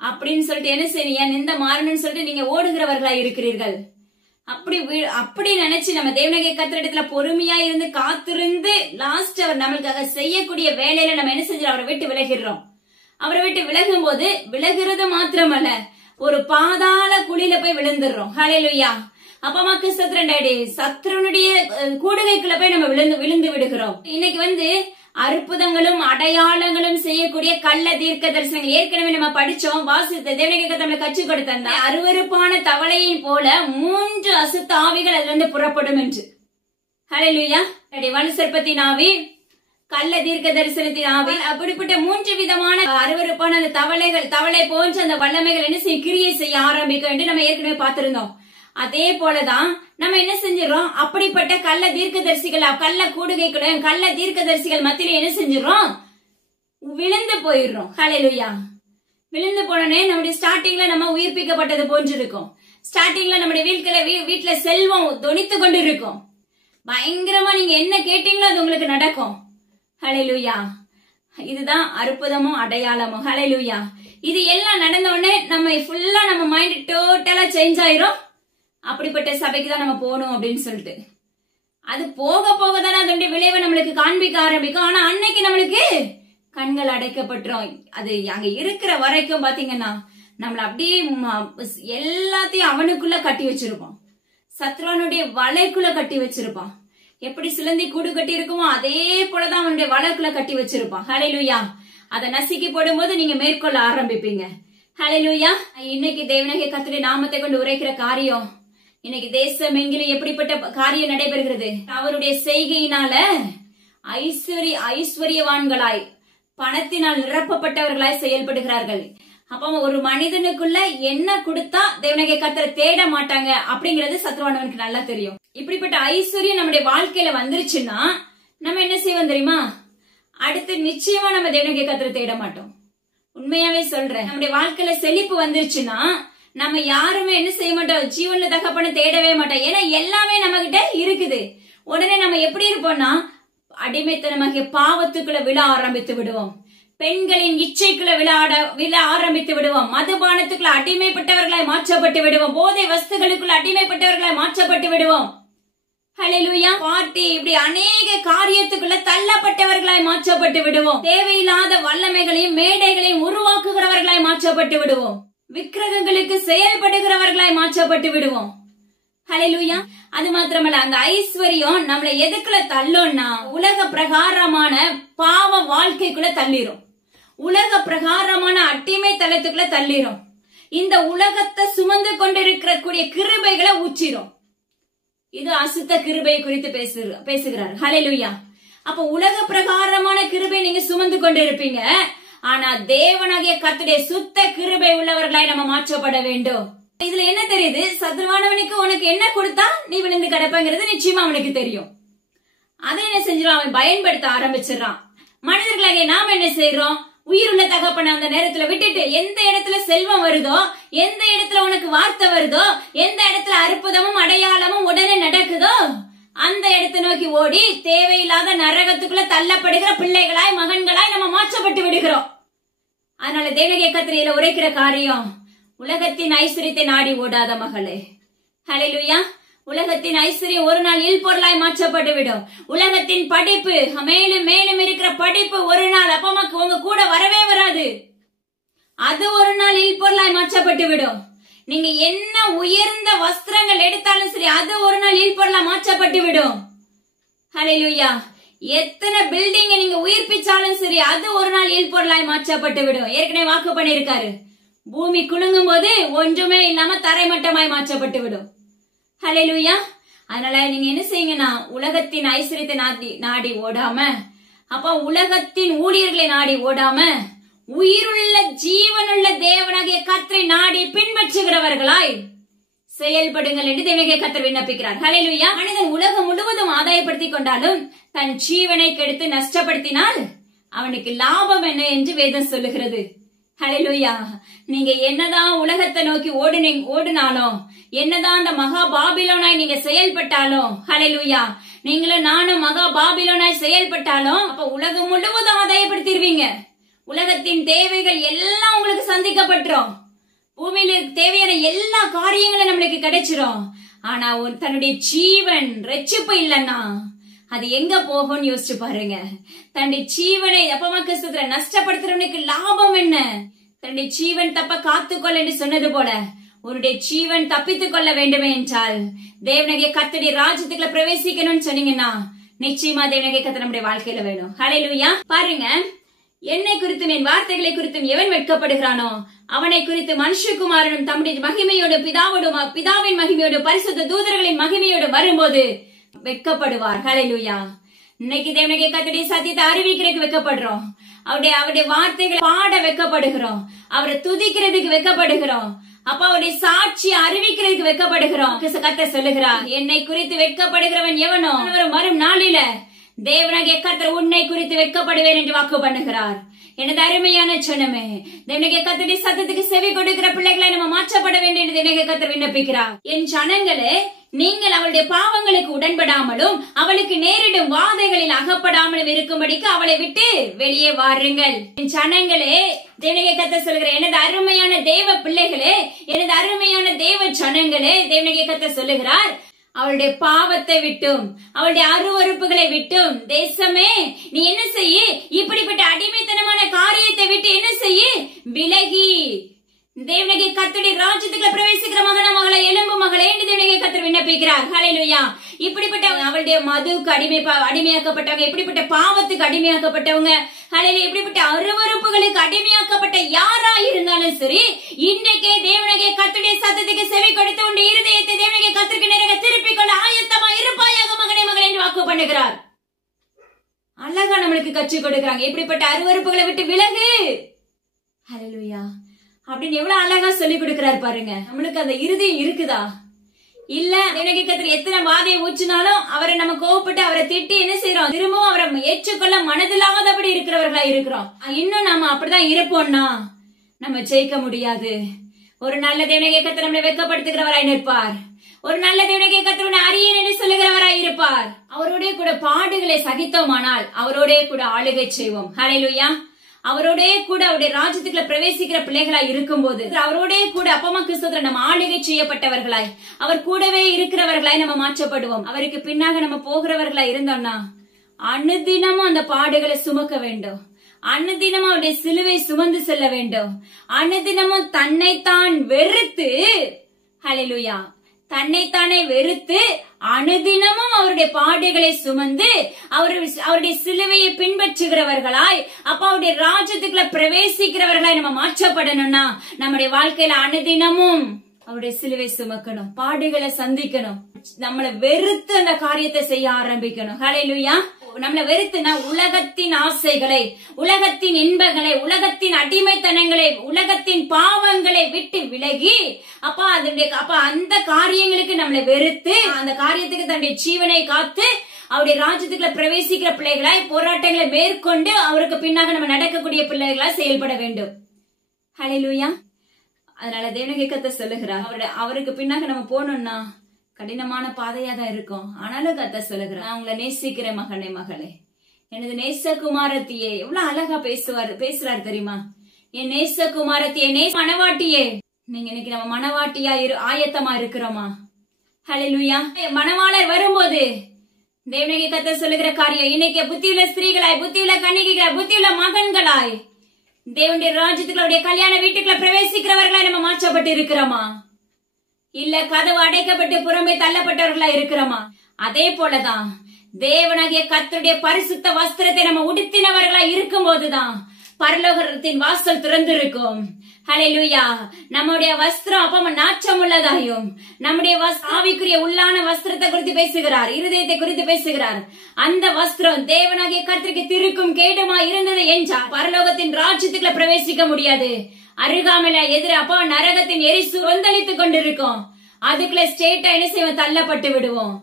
அப்படின்னு சொல்லிட்டு என்ன செய்ய எந்த மாறணும்னு சொல்லிட்டு நீங்க ஓடுகிறவர்களா இருக்கிறீர்கள். அப்படி நினைச்சு நம்ம தேவனாகிய கர்த்தர் இடத்துல பொறுமையா இருந்து காத்திருந்து லாஸ்ட் அவர் நம்மளுக்காக செய்யக்கூடிய வேலையில நம்ம என்ன செஞ்சோம்? அவரை விட்டு விலகிடுறோம். அவரை விட்டு விலகும் போது விலகிறது மாத்திரமல்ல, ஒரு பாதாள குழியில போய் விழுந்துடுறோம். ஹல்லேலூயா. அப்பமாக்கு சத்ரண்டாடி சத்ருனுடைய கூடுகைக்குள்ள போய் நம்ம விழுந்து விடுகிறோம். இன்னைக்கு அற்புதங்களும் அடையாளங்களும் செய்யக்கூடிய கள்ள தீர்க்க தரிசனங்கள் ஏற்கனவே நம்ம படிச்சோம், வாசித்த தேவனாகிய கர்த்தர் கற்றுக் கொடுத்த அருவருப்பான தவளையின் போல 3 அசுத்த ஆவிகள் அதுல புறப்படும் என்று. ஹல்லேலூயா. வலுசற்பத்தின் ஆவி, கள்ள தீர்க்க தரிசனத்தின் ஆவி, அப்படிப்பட்ட 3 விதமான அருவருப்பான அந்த தவளை போன்ற அந்த வல்லமைகள் என்ன செய்ய கிரியை செய்ய ஆரம்பிக்கும் என்று நம்ம ஏற்கனவே பார்த்திருந்தோம். அதே போலதான் நம்ம என்ன செஞ்சிடறோம்? அப்படிப்பட்ட கள்ள தீர்க்கதரிசிகள் கள்ள கூடுகைக்குள்ள கள்ள தீர்க்கதரிசிகள் மத்தியில என்ன செஞ்சிடறோம்? விழுந்து போயிடுறோம். ஹல்லேலூயா. விழுந்து போனோடனே நம்முடைய ஸ்டார்டிங்ல நம்ம உயிர்ப்பிக்கப்பட்டது போன்று இருக்கும். ஸ்டார்டிங்ல நம்முடைய வீட்டுல செல்வம் தொனித்து கொண்டு இருக்கும். பயங்கரமா நீங்க என்ன கேட்டீங்களோ அது உங்களுக்கு நடக்கும். ஹல்லேலூயா. இதுதான் அற்புதமும் அடையாளமும். ஹல்லேலூயா. இது எல்லாம் நடந்த உடனே நம்ம ஃபுல்லா நம்ம மைண்ட் டோட்டலா சேஞ்ச் ஆயிரும். அப்படிப்பட்ட சபைக்கு தான் நம்ம போகணும் அப்படின்னு சொல்லிட்டு அது போக போக தானே அதனுடைய விளைவை நம்மளுக்கு காண்பிக்க ஆரம்பிக்கும். ஆனா அன்னைக்கு நம்மளுக்கு கண்கள் அடைக்கப்பட்டுரும். அது அங்க இருக்கிற வரைக்கும் பாத்தீங்கன்னா நம்மள அப்படியே எல்லாத்தையும் அவனுக்குள்ள கட்டி வச்சிருப்பான். சத்ருவனுடைய வலைக்குள்ள கட்டி வச்சிருப்பான். எப்படி சிலந்தி கூடு கட்டி இருக்குமோ அதே போலதான் அவனுடைய வலைக்குள்ள கட்டி வச்சிருப்பான். ஹல்லேலூயா. அதை நசுக்கி போடும்போது நீங்க மேற்கொள்ள ஆரம்பிப்பீங்க. ஹல்லேலூயா. இன்னைக்கு தேவனாகிய கர்த்தருடைய நாமத்தை கொண்டு உரைக்கிற காரியம், இன்னைக்கு தேசம் எங்கிலும் எப்படிப்பட்ட காரியம் நடைபெறுகிறது? அவருடைய செய்கையினால ஐஸ்வர்யவான்களாய் பணத்தினால் நிரப்பப்பட்டவர்களாய் செயல்படுகிறார்கள். அப்ப ஒரு மனிதனுக்குள்ள என்ன கொடுத்தா தேவனாகிய கர்த்தரை தேட மாட்டாங்க அப்படிங்கறது சத்ருவானவனுக்கு நல்லா தெரியும். இப்படிப்பட்ட ஐஸ்வர்யம் நம்முடைய வாழ்க்கையில வந்துருச்சுன்னா நம்ம என்ன செய்வோம் தெரியுமா? அடுத்து நிச்சயமா நம்ம தேவனாகிய கர்த்தரை தேட மாட்டோம். உண்மையாவே சொல்றேன். நம்முடைய வாழ்க்கையில செழிப்பு வந்துருச்சுன்னா நம்ம யாருமே என்ன செய்ய மாட்டோம்? ஜீவன்ல தகப்பன தேடவே மாட்டோம். ஏன்னா எல்லாமே நம்ம கிட்ட இருக்குது. உடனே நம்ம எப்படி இருப்போம்னா அடிமைத்தனமாகிய பாவத்துக்குள்ள விழ ஆரம்பித்து விடுவோம். பெண்களின் இச்சைக்குள்ள விழ ஆரம்பித்து விடுவோம். மதுபானத்துக்குள்ள அடிமைப்பட்டவர்களாய் மாற்றப்பட்டு விடுவோம். போதை வஸ்துகளுக்குள்ள அடிமைப்பட்டவர்களாய் மாற்றப்பட்டு விடுவோம். ஹல்லேலூயா. பார்ட்டி இப்படி அநேக காரியத்துக்குள்ள தள்ளப்பட்டவர்களாய் மாற்றப்பட்டு விடுவோம். தேவையில்லாத வல்லமைகளையும் மேடைகளையும் உருவாக்குகிறவர்களாய் மாற்றப்பட்டு விடுவோம். விக்கிரகங்களுக்கு செயல்படுகிறவர்களாய் மாற்றப்பட்டு விடுவோம். ஹல்லேலூயா. அது மாத்திரமல்ல, அந்த ஐஸ்வர்யம் நம்மளை எதுக்குள்ள தள்ளும்னா உலக பிரகாரமான பாவ வாழ்க்கைக்குள்ள தள்ளிரும். உலக பிரகாரமான அடிமை தளத்துக்குள்ள தள்ளிரும். இந்த உலகத்தை சுமந்து கொண்டிருக்கிற கூடிய கிருபைகளை ஊற்றிரும். இது அசுத்த கிருபை குறித்து பேசுகிறார். ஹல்லேலூயா. அப்ப உலக பிரகாரமான கிருபை நீங்க சுமந்து கொண்டிருப்பீங்க. ஆனா தேவனாகிய கர்த்தருடைய சுத்த கிருபை உள்ளவர்களாய் நம்ம மாற்றப்பட வேண்டும். இதுல என்ன தெரியுது? சத்ருவானவனுக்கு உனக்கு என்ன கொடுத்தா நீ விழுந்து கிடப்பங்கிறது நிச்சயமா அவனுக்கு தெரியும். அதை என்ன செஞ்சிடும்? அவன் பயன்படுத்த ஆரம்பிச்சிடறான். மனிதர்களாகிய நாம என்ன செய்யறோம்? உயிருள்ள தகப்பன அந்த நேரத்துல விட்டுட்டு எந்த இடத்துல செல்வம் வருதோ, எந்த இடத்துல உனக்கு வார்த்தை வருதோ, எந்த இடத்துல அற்புதமும் அடையாளமும் உடனே நடக்குதோ அந்த இடத்தை நோக்கி ஓடி தேவையில்லாத நரகத்துக்குள்ள தள்ளப்படுகிற பிள்ளைகளாய் மகன்களாய் நம்ம மாற்றப்பட்டு விடுகிறோம். அதனால தேவனாகிய கர்த்தர் உரைக்கிற காரியம், உலகத்தின் ஐஸ்வர்யத்தை நாடி ஓடாத மகளே. ஹல்லேலூயா. உலகத்தின் ஐஸ்வர்யம் ஒரு நாள் இல்பொருளாய் மாற்றப்பட்டு விடும். உலகத்தின் படிப்பு, மேலும் மேலும் இருக்கிற படிப்பு ஒரு நாள் அப்பமாக்கு உங்க கூட வரவே வராது. அது ஒரு நாள் இல்பொருளாய் மாற்றப்பட்டு விடும். நீங்க என்ன உயர்ந்த வஸ்திரங்கள் எடுத்தாலும் சரி, அது ஒரு நாள் இல்பொருளா மாற்றப்பட்டு விடும். ஹல்லேலூயா. எத்தனை பில்டிங் நீங்க உயிர்ப்பிச்சாலும் சரி, அது ஒரு நாள் இல்பொருளாய் மாற்றப்பட்டு விடும். ஏற்கனவே வாக்கு பண்ணிருக்காரு. பூமி குலுங்கும் போது ஒன்றுமே இல்லாம தரைமட்டமாய் மாற்றப்பட்டு விடும். ஹல்லேலூயா. அதனால நீங்க என்ன செய்யுங்கன்னா, உலகத்தின் ஐஸ்வர்யத்தை நாடி ஓடாம, அப்ப உலகத்தின் ஊழியர்களை நாடி ஓடாம, உயிருள்ள ஜீவனுள்ள தேவனாகிய கர்த்தரை நாடி பின்பற்றுகிறவர்களாய் செயல்படுங்கள் என்று தேவனாகிய கர்த்தர் விண்ணப்பிக்கிறார். ஹல்லேலூயா. மனிதன் உலகம் முழுவதும் ஆதாயப்படுத்திக் கொண்டாலும் தன் ஜீவனை கெடுத்து நஷ்டப்படுத்தினால் அவனுக்கு லாபம் என்ன என்று வேதம் சொல்லுகிறது. ஹல்லேலூயா. நீங்க என்னதான் உலகத்தை நோக்கி ஓடினாலும், என்னதான் அந்த மகா பாபிலோனாய் நீங்க செயல்பட்டாலும், ஹல்லேலூயா, நீங்களும் நானும் மகா பாபிலோனாய் செயல்பட்டாலும் அப்ப உலகம் முழுவதும் ஆதாயப்படுத்திடுவீங்க. உலகத்தின் தேவைகள் எல்லாம் உங்களுக்கு சந்திக்கப்பட்டுரும். பூமியில தேவையான எல்லா காரியங்களும் நம்மளுக்கு கிடைச்சிரும். ஆனா தன்னுடைய ஜீவன் ரட்சிப்பு இல்லைன்னா அது எங்க போகும்னு யோசிச்சு பாருங்க. தன்னுடைய ஜீவனை அப்பமா கிறிஸ்துவ நஷ்டப்படுத்துறவனுக்கு லாபம் என்ன? தன்னுடைய ஜீவன் தப்ப காத்துக்கொள்ள என்று சொன்னது போல உன்னுடைய ஜீவன் தப்பித்துக் கொள்ள வேண்டுமே என்றால் தேவனாகிய கர்த்தருடைய ராஜ்யத்துக்குள்ள பிரவேசிக்கணும்னு சொன்னீங்கன்னா நிச்சயமா தேவனாகிய கர்த்தர் நம்முடைய வாழ்க்கையில வேணும். ஹல்லேலூயா. பாருங்க, என்னை குறித்தும் என் வார்த்தைகளை குறித்தும் எவன் வெட்கப்படுகிறானோ அவனை குறித்து மனுஷகுமாரனும் தம்முடைய மகிமையோடு பிதாவின் மகிமையோடு பரிசுத்த தூதர்களின் மகிமையோடு வரும்போது வெட்கப்படுவார். ஹல்லேலூயா. இன்னைக்கு தேவனாகிய கர்த்தருடைய சத்தியத்தை அறிவிக்கிறதுக்கு வெட்கப்படுறோம். அவருடைய வார்த்தைகளை பாட வெட்கப்படுகிறோம். அவரை துதிக்கிறதுக்கு வெட்கப்படுகிறோம். அப்ப அவருடைய சாட்சி அறிவிக்கிறதுக்கு வெட்கப்படுகிறோம். கர்த்தர் சொல்லுகிறார், என்னை குறித்து வெட்கப்படுகிறவன் எவனோ வரும் நாளில தேவனாகிய கர்த்தர் உன்னை குறித்து வெட்கப்படுவேன் என்று வாக்கு பண்ணுகிறார். எனது அருமையான ஜனமே, தேவனாகிய கர்த்தருடைய சத்தத்துக்கு செவி கொடுக்கிற பிள்ளைகளை நம்ம மாற்றப்பட வேண்டும் என்று தேவனாகிய கர்த்தர் விண்ணப்பிக்கிறார். என் ஜனங்களே, நீங்கள் அவளுடைய பாவங்களுக்கு உடன்படாமலும் அவளுக்கு நேரிடும் வாதைகளில் அகப்படாமலும் இருக்கும்படிக்கு அவளை விட்டு வெளியே வாருங்கள். என் ஜனங்களே, தேவனாகிய கர்த்தர் சொல்லுகிற எனது அருமையான தேவ பிள்ளைகளே, எனது அருமையான தேவ ஜனங்களே, தேவனாகிய கர்த்தர் சொல்லுகிறார், அவளுடைய பாவத்தை விட்டும் அவளுடைய அருவருப்புகளை விட்டும் தேசமே நீ என்ன செய்ய? இப்படிப்பட்ட அடிமைத்தனமான காரியத்தை விட்டு என்ன செய்ய? விலகி தேவனாகிய கர்த்தருடைய ராஜ்யத்துக்குள்ள பிரவேசிக்கிற மகனை எலும்பு மகளே என்று தேவனாகிய கர்த்தர் விண்ணப்பிக்கிறார். ஹல்லேலூயா. இப்படிப்பட்ட அவளுடைய மதுக்கு அடிமையாக்கப்பட்டவங்க, இப்படிப்பட்ட பாவத்துக்கு அடிமையாக்கப்பட்டவங்க, ஹல்லேலூயா, இப்படிப்பட்ட அருவருப்புகளுக்கு அடிமையாக்கப்பட்ட யாரா இருந்தாலும் சரி, இன்றைக்கே தேவனாகிய கர்த்தருடைய சத்தத்துக்கு செவி கொடுத்து உன் இருதயத்தை தேவனாகிய கர்த்தருக்கு நேராக திருப்பிக் கொள்ள ஆயத்தமா இருப்பாயாக மகனே மகளே என்று வாக்கு பண்ணுகிறார். அழகா நம்மளுக்கு கற்றுக் கொடுக்கிறாங்க. இப்படிப்பட்ட அருவருப்புகளை விட்டு விலகு. ஹல்லேலூயா. அப்படின்னு எவ்வளவு அழகா சொல்லி கொடுக்கிறாரு பாருங்க. நம்மளுக்கு அந்த இருதயம் இருக்குதா? இல்ல, தேவனாகிய கர்த்தர் எத்தனை வாதையை ஊற்றினாலும் அவரை நம்ம கோவப்பட்டு அவரை திட்டி என்ன செய்யறோம்? திரும்பவும் அவரை ஏற்றுக்கொள்ள மனதில்லாதபடி இருக்கிறவர்களா இருக்கிறோம். இன்னும் நாம அப்படிதான் இருப்போம்னா நம்ம ஜெயிக்க முடியாது. ஒரு நல்ல தேவனாகிய கர்த்தர் நம்மளை வெட்கப்படுத்துகிறவராய் நிற்பார். ஒரு நல்ல தேவனாகிய கர்த்தர் அறியேன் என்று சொல்லுகிறவராய் இருப்பார். அவரோட கூட பாடுகளை சகித்தோமானால் அவரோட கூட ஆளுகை செய்வோம். ஹல்லேலூயா. அவரோட கூட அவருடைய ராஜ்யத்துக்குள்ள பிரவேசிக்கிற பிள்ளைகளாய் இருக்கும் போது அவரோட கூட அப்பமா கிறிஸ்துவ நம்ம ஆளுகை செய்யப்பட்டவர்களாய் அவர் கூடவே இருக்கிறவர்களாய் நம்ம மாற்றப்படுவோம். அவருக்கு பின்னாக நம்ம போகிறவர்களாய் இருந்தோம்னா அனுதினமும் அந்த பாடுகளை சுமக்க வேண்டும். அனுதினமும் அவருடைய சிலுவை சுமந்து செல்ல வேண்டும். அனுதினமும் தன்னைத்தான் வெறுத்து, ஹல்லேலூயா, தன்னைத்தானே வெறுத்து அனுதினமும் அவருடைய பாடுகளை சுமந்து அவருடைய சிலுவையை பின்பற்றுகிறவர்களாய் அப்ப அவருடைய ராஜ்யத்துக்குள்ள பிரவேசிக்கிறவர்களாய் நம்ம மாற்றப்படணும்னா நம்முடைய வாழ்க்கையில அனுதினமும் அவருடைய சிலுவை சுமக்கணும், பாடுகளை சந்திக்கணும், நம்மளை வெறுத்து அந்த காரியத்தை செய்ய ஆரம்பிக்கணும். ஹல்லேலூயா. நம்மளை வெறுத்துனா உலகத்தின் ஆசைகளை, உலகத்தின் இன்பங்களை, உலகத்தின் அடிமைத்தனங்களை, உலகத்தின் பாவங்களை விட்டு விலகி அப்ப அந்த காரியங்களுக்கு நம்மளை வெறுத்து அந்த காரியத்துக்கு தன்னுடைய ஜீவனை காத்து அவருடைய ராஜ்யத்துக்குள்ள பிரவேசிக்கிற பிள்ளைகளாய் போராட்டங்களை மேற்கொண்டு அவருக்கு பின்னாக நம்ம நடக்கக்கூடிய பிள்ளைகளாய் செயல்பட வேண்டும். ஹல்லேலூயா. அதனால தேவனாகிய கர்த்தர் சொல்லுகிறார், அவருக்கு பின்னாக நம்ம போனோம்னா கடினமான பாதையா தான் இருக்கும். ஆனாலும் கர்த்தர் சொல்லுகிறார், நான் உங்களை நேசிக்கிறேன் மகனே மகளே, எனது நேசகுமாரத்தியே. எவ்வளவு அழகா பேசுறாரு தெரியுமா? என் நேசகுமாரத்தியே, மனவாட்டியே. நீங்க இன்னைக்கு நம்ம மனவாட்டியா ஆயத்தமா இருக்கிறோமா? ஹல்லேலூயா. மணவாளர் வரும்போது தேவனாகிய கர்த்தர் சொல்லுகிற காரியம், இன்னைக்கு புத்தியுள்ள ஸ்திரீகளாய், புத்தியுள்ள கன்னிகைகளாய், புத்தியுள்ள மகன்களாய் தேவனுடைய ராஜ்யத்துக்குள்ள அவருடைய கல்யாண வீட்டுக்குள்ள பிரவேசிக்கிறவர்களாய் நம்ம மாற்றப்பட்டு இருக்கிறோமா? இல்ல கதவு அடைக்கப்பட்டு புறம்பே தள்ளப்பட்டவர்களா இருக்கிறோமா? அதே போலதான் தேவனாகிய கர்த்தருடைய பரிசுத்த வஸ்திரத்தை நம்ம உடுத்தினவர்களா இருக்கும் போதுதான் பரலோகத்தின் வாசல் திறந்திருக்கும். ஹல்லேலூயா. நம்முடைய வஸ்திரம் அப்ப நாச்சம் உள்ளதாயும் நம்முடைய ஆவிக்குரிய உள்ளான வஸ்திரத்தை குறித்து பேசுகிறார், இருதயத்தை குறித்து பேசுகிறார். அந்த வஸ்திரம் தேவனாகிய கர்த்தருக்கு திருக்கும் கேடுமா இருந்தது என்றால் பரலோகத்தின் ராஜ்யத்துக்குள்ள பிரவேசிக்க முடியாது. அருகாமையில எதிர அப்ப நரகத்தின் எரிசு கொந்தளித்துக் கொண்டிருக்கும். அதுக்குள்ள ஸ்டேட்டா என்ன செய்வோம், தள்ளப்பட்டு விடுவோம்.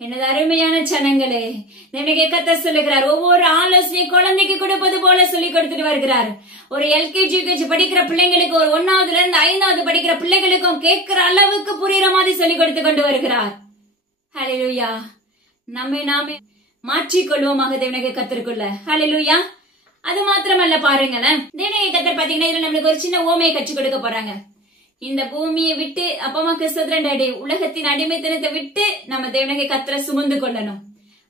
எனது அருமையான ஜனங்களே, தேவனுடைய கர்த்தர் சொல்லுகிறார், ஒவ்வொரு ஆலோசனை குழந்தைக்கு கொடுப்பது போல சொல்லி கொடுத்துட்டு வருகிறார். ஒரு எல்கேஜி யூகேஜி படிக்கிற பிள்ளைங்களுக்கு, ஒரு 1ஆவதுல இருந்து 5ஆவது படிக்கிற பிள்ளைகளுக்கும் கேட்கிற அளவுக்கு புரியுற மாதிரி சொல்லி கொடுத்து கொண்டு வருகிறார். ஹல்லேலூயா. நம்மை நாமே மாற்றிக்கொள்வோமாக தேவனுடைய கர்த்தருக்குள்ள. ஹல்லேலூயா. அது மாத்திரமல்ல, பாருங்களேன், தேவனுடைய கர்த்தர் பாத்தீங்கன்னா இதுல நம்மளுக்கு ஒரு சின்ன ஓமையை கற்றுக் கொடுக்க போறாங்க. இந்த பூமியை விட்டு அப்பமாக்கு சுதரண்டடி உலகத்தின் அடிமைத்தனத்தை விட்டு நம்ம தேவனுடைய கர்த்தரை சுமந்து கொள்ளணும்.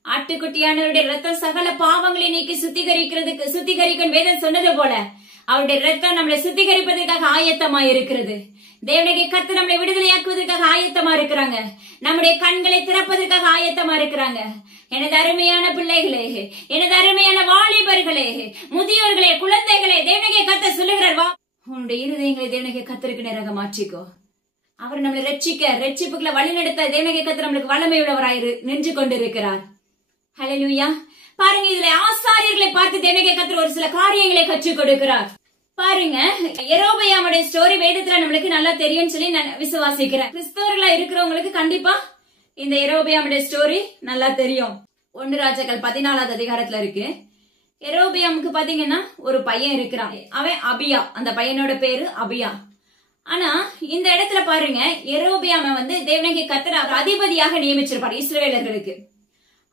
ஆட்டுக்குட்டியானவருடைய ரத்தம் சகல பாவங்களை நீக்கி சுத்திகரிக்கும் வேதம் சொன்னது போல அவருடைய ரத்தம் நம்மளை சுத்திகரிப்பதற்காக ஆயத்தமா இருக்கிறது. தேவனுடைய கர்த்தர் நம்மளை விடுதலையாக்குவதற்காக ஆயத்தமா இருக்கிறாங்க. நம்முடைய கண்களை திறப்பதற்காக ஆயத்தமா இருக்கிறாங்க. எனது அருமையான பிள்ளைகளே, எனது அருமையான வாலிபர்களே, முதியோர்களே, குழந்தைகளே, தேவனுடைய கர்த்தர் சொல்லுகிறார், வா, உன்னுடைய இருதயங்களை தேவனுடைய கர்த்தருக்கு நேராக மாற்றிக்கோ. அவர் நம்மளை ரட்சிப்புக்குள்ள வழிநடத்த தேவனுடைய கர்த்தர் நம்மளுக்கு வல்லமை உள்ளவராய் நின்று கொண்டிருக்கிறார். ஹல்லேலூயா. பாருங்க, இதுல ஆசாரியர்களை பார்த்து தேவனுடைய கர்த்தர் ஒரு சில காரியங்களை கற்றுக் கொடுக்கிறார். பாருங்க, யெரொபெயாமுடைய ஸ்டோரி வேதத்துல நம்மளுக்கு நல்லா தெரியும் சொல்லி நான் விசுவாசிக்கிறேன். கிறிஸ்தவர்களா இருக்கிறவங்களுக்கு கண்டிப்பா இந்த யெரொபெயாமுடைய ஸ்டோரி நல்லா தெரியும். 1 ராஜாக்கள் 14வது அதிகாரத்துல இருக்கு. யெரொபெயாமுக்கு பாத்தீங்கன்னா ஒரு பையன் இருக்கிறான், அவன் அபியா. அந்த பையனோட பேரு அபியா. ஆனா இந்த இடத்துல பாருங்க, யெரொபெயாம தேவனுடைய கர்த்தர் அதிபதியாக நியமிச்சிருப்பார் இஸ்ரவேலர்களுக்கு.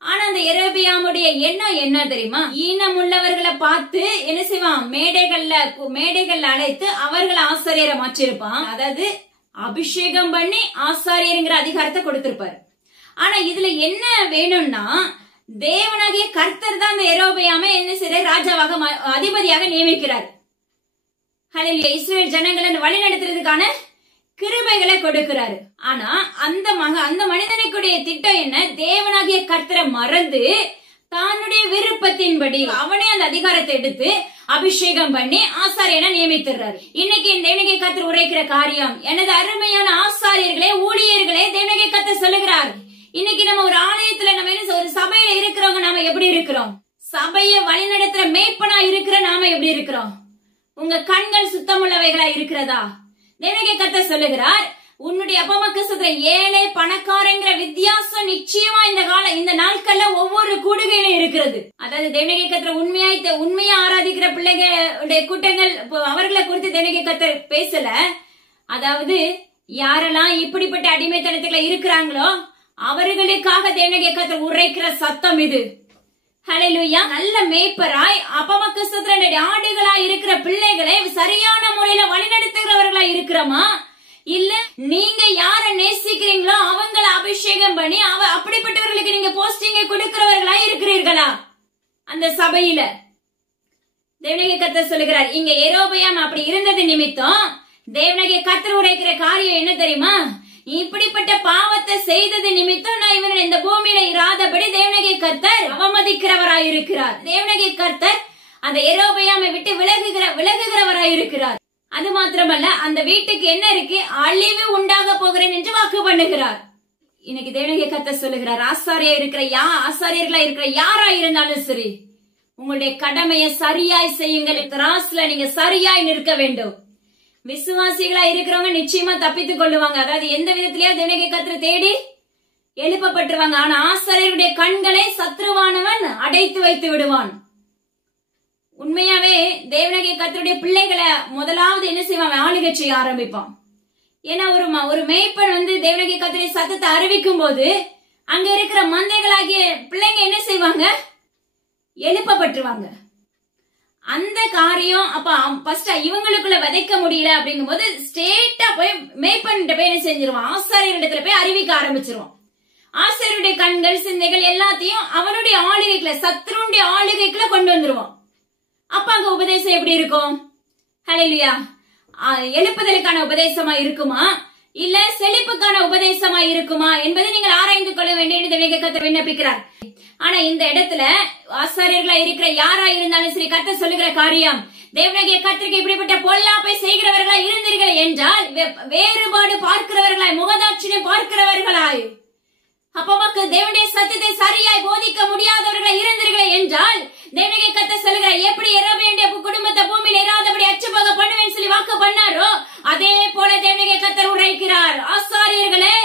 ஆனா அந்த யெரொபெயாமுடைய எண்ணம் என்ன தெரியுமா? ஈனம் உள்ளவர்களை பார்த்து என்ன செய்வான், மேடைகள்ல அழைத்து அவர்களை ஆசாரியரை மாற்றிருப்பான். அதாவது அபிஷேகம் பண்ணி ஆசாரியருங்கிற அதிகாரத்தை கொடுத்திருப்பாரு. ஆனா இதுல என்ன வேணும்னா, தேவனாகிய கர்த்தர் தான் அந்த யெரொபெயாமை என்ன செய்யற, ராஜாவாக அதிபதியாக நியமிக்கிறார். ஹல்லேலூயா. இஸ்ரவேல் ஜனங்களை வழி நடத்துறதுக்கான கிருபைகளை கொடுக்கிறாரு. ஆனா அந்த மனிதனுக்குடைய திட்டம் என்ன, தேவனாகிய கர்த்தரை மறந்து தன்னுடைய விருப்பத்தின்படி அவனே அந்த அதிகாரத்தை எடுத்து அபிஷேகம் பண்ணி ஆசாரியனை நியமித்துறாரு. இன்னைக்கு தேவனுடைய கர்த்தர் உரைக்கிற காரியம், எனது அருமையான ஆசாரியர்களே, ஊழியர்களே, தேவனுடைய கர்த்தர் சொல்லுகிறார், இன்னைக்கு நம்ம ஒரு ஆலயத்துல நம்ம என்ன ஒரு சபையில இருக்கிறவங்க நாம எப்படி இருக்கிறோம், சபையை வழிநடத்துற மேய்ப்பனா இருக்கிற நாம எப்படி இருக்கிறோம்? உங்க கண்கள் சுத்தமுள்ளவைகளா இருக்கிறதா? தேவனுடைய கர்த்தர் சொல்லுகிறார், உன்னுடைய அப்பமாக்கு சொல்ற ஏழை பணக்காரங்கிற வித்தியாசம் நிச்சயமா இந்த நாட்கள்ல ஒவ்வொரு கூடுகையிலும் இருக்கிறது. அதாவது தேவனுடைய கர்த்தர் உண்மையா ஆராதிக்கிற பிள்ளைகளுடைய கூட்டங்கள் அவர்களை குறித்து தேவனுடைய கர்த்தர் பேசல. அதாவது யாரெல்லாம் இப்படிப்பட்ட அடிமைத்தனத்துல இருக்கிறாங்களோ அவர்களுக்காக தேவனுடைய கர்த்தர் உரைக்கிற சத்தம் இது. ஹல்லேலூயா. நல்ல மேய்ப்பராய் அப்பமாக்கு சொல்ற ஆடுகளாய் இருக்கிற பிள்ளைகளை சரியான முறையில வழிநடத்துகிறவர்களா இருக்கிறோமா? இல்ல நீங்க யார நேசிக்கிறீங்களோ அவங்கள அபிஷேகம் பண்ணி அப்படிப்பட்டவர்களுக்கு நீங்க போஸ்டிங்க கொடுக்கிறவர்களா இருக்கிறீர்களா அந்த சபையில? தேவனுடைய கர்த்தர் சொல்லுகிறார், இங்க யெரொபெயாம் அப்படி இருந்தது நிமித்தம் தேவனுடைய கர்த்தர் உரைக்கிற காரியம் என்ன தெரியுமா? இப்படிப்பட்ட பாவத்தை செய்தது நிமித்தம் நான் இவன் இந்த பூமியில இராதபடி தேவனுடைய கர்த்தர் அவமதிக்கிறவராயிருக்கிறார். தேவனுடைய கர்த்தர் அந்த யெரொபெயாமை விட்டு விலகுகிறவராயிருக்கிறார். அது மாத்திரமல்ல, அந்த வீட்டுக்கு என்ன இருக்கு, அழிவு உண்டாக போகிறேன் என்று வாக்கு பண்ணுகிறார். இன்னைக்கு தேவனுடைய கர்த்தர் சொல்லுகிறார், ஆசாரியர்களா இருக்கிற யாரா இருந்தாலும் சரி, உங்களுடைய கடமையை சரியாய் செய்யுங்கள். திராஸ்ல நீங்க சரியாய் நிற்க வேண்டும். விசுவாசிகளா இருக்கிறவங்க நிச்சயமா தப்பித்துக் கொள்ளுவாங்க. அதாவது எந்த விதத்திலேயே தேவனுடைய கர்த்தரை தேடி எழுப்பப்பட்டுருவாங்க. ஆனா ஆசாரியருடைய கண்களை சத்ருவானவன் அடைத்து வைத்து விடுவான். உண்மையாவே தேவனுடைய கர்த்தருடைய பிள்ளைகளை முதலாவது என்ன செய்வான், ஆளுகை செய்ய ஆரம்பிப்பான். ஏன்னா ஒரு மேய்ப்பன் தேவனுடைய கர்த்தருடைய சத்தத்தை அறிவிக்கும் போது அங்க இருக்கிற மந்தைகளாகிய பிள்ளைங்க என்ன செய்வாங்க, எழுப்பப்பட்டுருவாங்க. அந்த காரியம் அப்ப ஃபர்ஸ்ட் இவங்களுக்குள்ள விதைக்க முடியல அப்படிங்கும் போது ஸ்ட்ரெயிட்டா போய் மேய்ப்பன் போய் என்ன செஞ்சிருவான், ஆசாரியரிடத்துல போய் அறிவிக்க ஆரம்பிச்சிருவான். ஆசாரியருடைய கண்கள் சிந்தைகள் எல்லாத்தையும் அவனுடைய ஆளுகைக்குள்ள, சத்ருடைய ஆளுகைக்குள்ள கொண்டு வந்துருவான். அப்ப அங்க உபதேசம் எப்படி இருக்கும்? ஹல்லேலூயா. எழுப்புதலுக்கான உபதேசமா இருக்குமா, இல்ல செழிப்புக்கான உபதேசமா இருக்குமா என்பதை நீங்கள் ஆராய்ந்து கொள்ள வேண்டிய கர்த்தர் விண்ணப்பிக்கிறார். ஆனா இந்த இடத்துல ஆசாரியர்களா இருக்கிற யாரா இருந்தாலும் சரி, கர்த்தர் சொல்லுகிற காரியம், தேவனுடைய கர்த்தருக்கு இப்படிப்பட்ட பொல்லாப்பை செய்கிறவர்களா இருந்தீர்கள் என்றால், வேறுபாடு பார்க்கிறவர்களாய், முகதாட்சியம் பார்க்கிறவர்களாய், அப்பமாக்கு தேவனுடைய சத்தத்தை சரியாய் போதிக்க முடியாதவர்களாய் இருந்தீர்கள் என்றால், தேவனுடைய கர்த்தர் சொல்லுகிற எப்படி யெரொபெயாமுடைய குடும்பத்தை பூமியில் இராதபடி அச்சுப்பாக பண்ணுவேன்னு சொல்லி வாக்கு பண்ணாரோ அதே போல தேவனுடைய கர்த்தர் உரைக்கிறார், ஆசாரியர்களே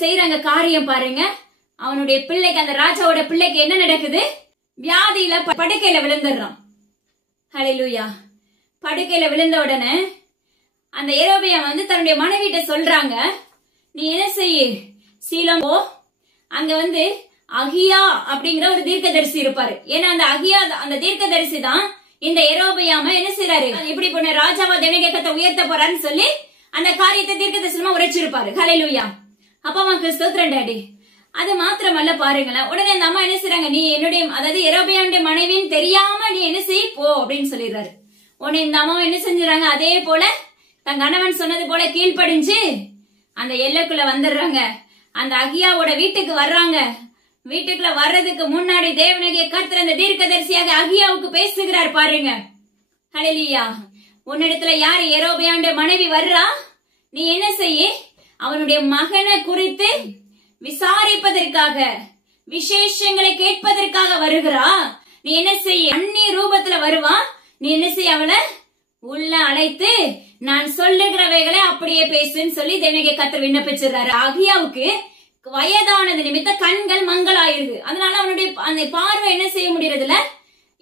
செய்யறாங்க காரியம் பாருங்க. அவனுடைய பிள்ளைக்கு, அந்த ராஜாவோட பிள்ளைக்கு என்ன நடக்குது? வியாதியில படுக்கையில விழுந்துடுறான். ஹல்லேலூயா. படுக்கையில விழுந்த உடனே அந்த யெரொபெயாம் தன்னுடைய மனைவிட்ட சொல்றாங்க, நீ என்ன செய்ய, சீலம் போ, அங்க அகியா அப்படிங்கிற ஒரு தீர்க்கதரிசி இருப்பாரு. ஏன்னா அந்த அகியா, அந்த தீர்க்கதரிசி தான் இந்த யெரொபெயாம என்ன செய்யறாரு, இப்படி போன ராஜாவா தேவனுடைய கர்த்தர் உயர்த்த போறான்னு சொல்லி அந்த காரியத்தை தீர்க்கதரிசனமா உரைச்சிருப்பாரு. ஹல்லேலூயா. அப்பா ஸ்தோத்திரம் டாடி. அது மாத்திரமல்ல பாருங்களேன், உடனே அந்த அம்மா என்ன செய்யறாங்க, நீ என்னுடைய, அதாவது யெரொபெயாமுடைய மனைவின்னு தெரியாம நீ என்ன செய் போ அப்படின்னு சொல்லிடுறாரு. உடனே இந்த அம்மா என்ன செஞ்சுறாங்க, அதே போல தன் கணவன் சொன்னது போல கீழ்ப்படிஞ்சு அந்த எல்லைக்குள்ள வந்துடுறாங்க. அந்த அகியாவோட வீட்டுக்கு வர்றாங்க. வீட்டுக்குள்ள வர்றதுக்கு முன்னாடி தேவனாகிய கர்த்தர் அந்த தீர்க்கதரிசியாக அகியாவுக்கு பேசுகிறார் பாருங்க. ஹல்லேலூயா. உன்னிடத்துல யாரு, யெரொபெயாமுடைய மனைவி வர்றா, நீ என்ன செய்ய, அவனுடைய மகனை குறித்து விசாரிப்பதற்காக, விசேஷங்களை கேட்பதற்காக வருகிறா. நீ என்ன செய்ய, அந்நிய ரூபத்துல வருவா, நீ என்ன செய்ய, அவளை உள்ள அழைத்து நான் சொல்லுகிறவைகளை அப்படியே பேசுன்னு சொல்லி தேவனாகிய கர்த்தர் விண்ணப்பிச்சிருக்காரு. அகியாவுக்கு வயதானது நிமித்த கண்கள் மங்களாயிருது. அதனால அவனுடைய அந்த பார்வை என்ன செய்ய முடியறதுல,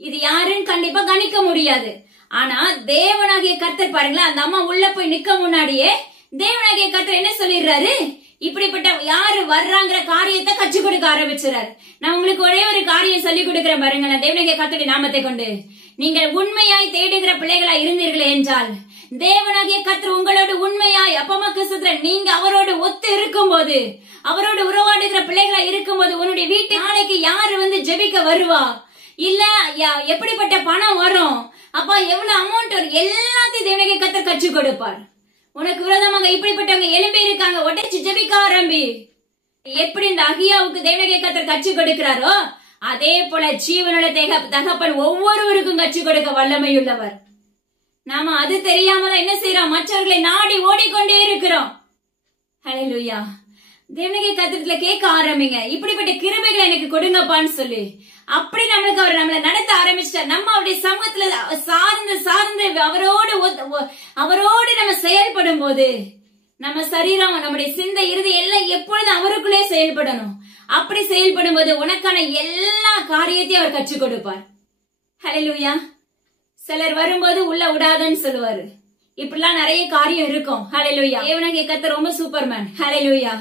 இது யாருன்னு கண்டிப்பா கணிக்க முடியாது. ஆனா தேவனாகிய கர்த்தர் பாருங்களேன், அந்த அம்மா உள்ள போய் நிக்க முன்னாடியே தேவனாகிய கர்த்தர் என்ன சொல்லிடுறாரு, இப்படிப்பட்ட யாரு வர்றாங்கிற காரியத்தை கற்றுக் கொடுக்க ஆரம்பிச்சுறாரு. நான் உங்களுக்கு ஒரே ஒரு காரியம் சொல்லி கொடுக்கிறேன் பாருங்களேன், தேவனாகிய கர்த்தருடைய நாமத்தை கொண்டு. நீங்கள் உண்மையாய் தேடுகிற பிள்ளைகளா இருந்தீர்களே என்றால், தேவனாகிய கர்த்தர் உங்களோடு உண்மையாய், அப்பமாக்கு சொல்றேன், நீங்க அவரோடு ஒத்து இருக்கும் போது, அவரோடு உறவாடுகிற பிள்ளைகளா இருக்கும் போது, உன்னுடைய வீட்டு நாளைக்கு யாரு ஜெபிக்க வருவா, இல்ல எப்படிப்பட்ட பணம் வரும், அப்பா எவ்வளவு அமௌண்ட் வரும், எல்லாத்தையும் தேவனாகிய கர்த்தர் கற்றுக் கொடுப்பார். உனக்கு விரோதமாக இப்படிப்பட்டவங்க எழும்பி இருக்காங்க, உடைச்சு ஜெபிக்க ஆரம்பி. எப்படி இந்த அகியாவுக்கு தேவனாகிய கர்த்தர் கற்றுக் கொடுக்கிறாரோ, அதே போல ஜீவனோட தகப்பன் ஒவ்வொருவருக்கும் கற்றுக் கொடுக்க வல்லமையுள்ளவர். நாம அது தெரியாம என்ன செய்யறோம், மற்றவர்களை நாடி ஓடிக்கொண்டே இருக்கிறோம். ஹல்லேலூயா. தேவனாகிய கர்த்தர்ல கேட்க ஆரம்பிங்க, இப்படிப்பட்ட கிருபைகளை எனக்கு கொடுங்கப்பான்னு சொல்லி. அப்படி நம்மளுக்கு அவர் நம்மளை நடத்த ஆரம்பிச்சிட்டார். நம்ம அவருடைய சமூகத்துல சார்ந்து அவரோடு நம்ம செயல்படும் போது, நம்ம சரீரம், நம்முடைய சிந்தை, இறுதி எல்லாம் எப்பொழுதும் அவருக்குள்ளே செயல்படணும். அப்படி செயல்படும் போது உனக்கான எல்லா காரியத்தையும் அவர் கற்றுக் கொடுப்பார். ஹல்லேலூயா. சிலர் வரும்போது உள்ள விடாதன்னு சொல்லுவாரு. இப்படிலாம் நிறைய காரியம் இருக்கும். ஹல்லேலூயா. தேவனாகிய கர்த்தர் ரொம்ப சூப்பர்மேன். ஹல்லேலூயா.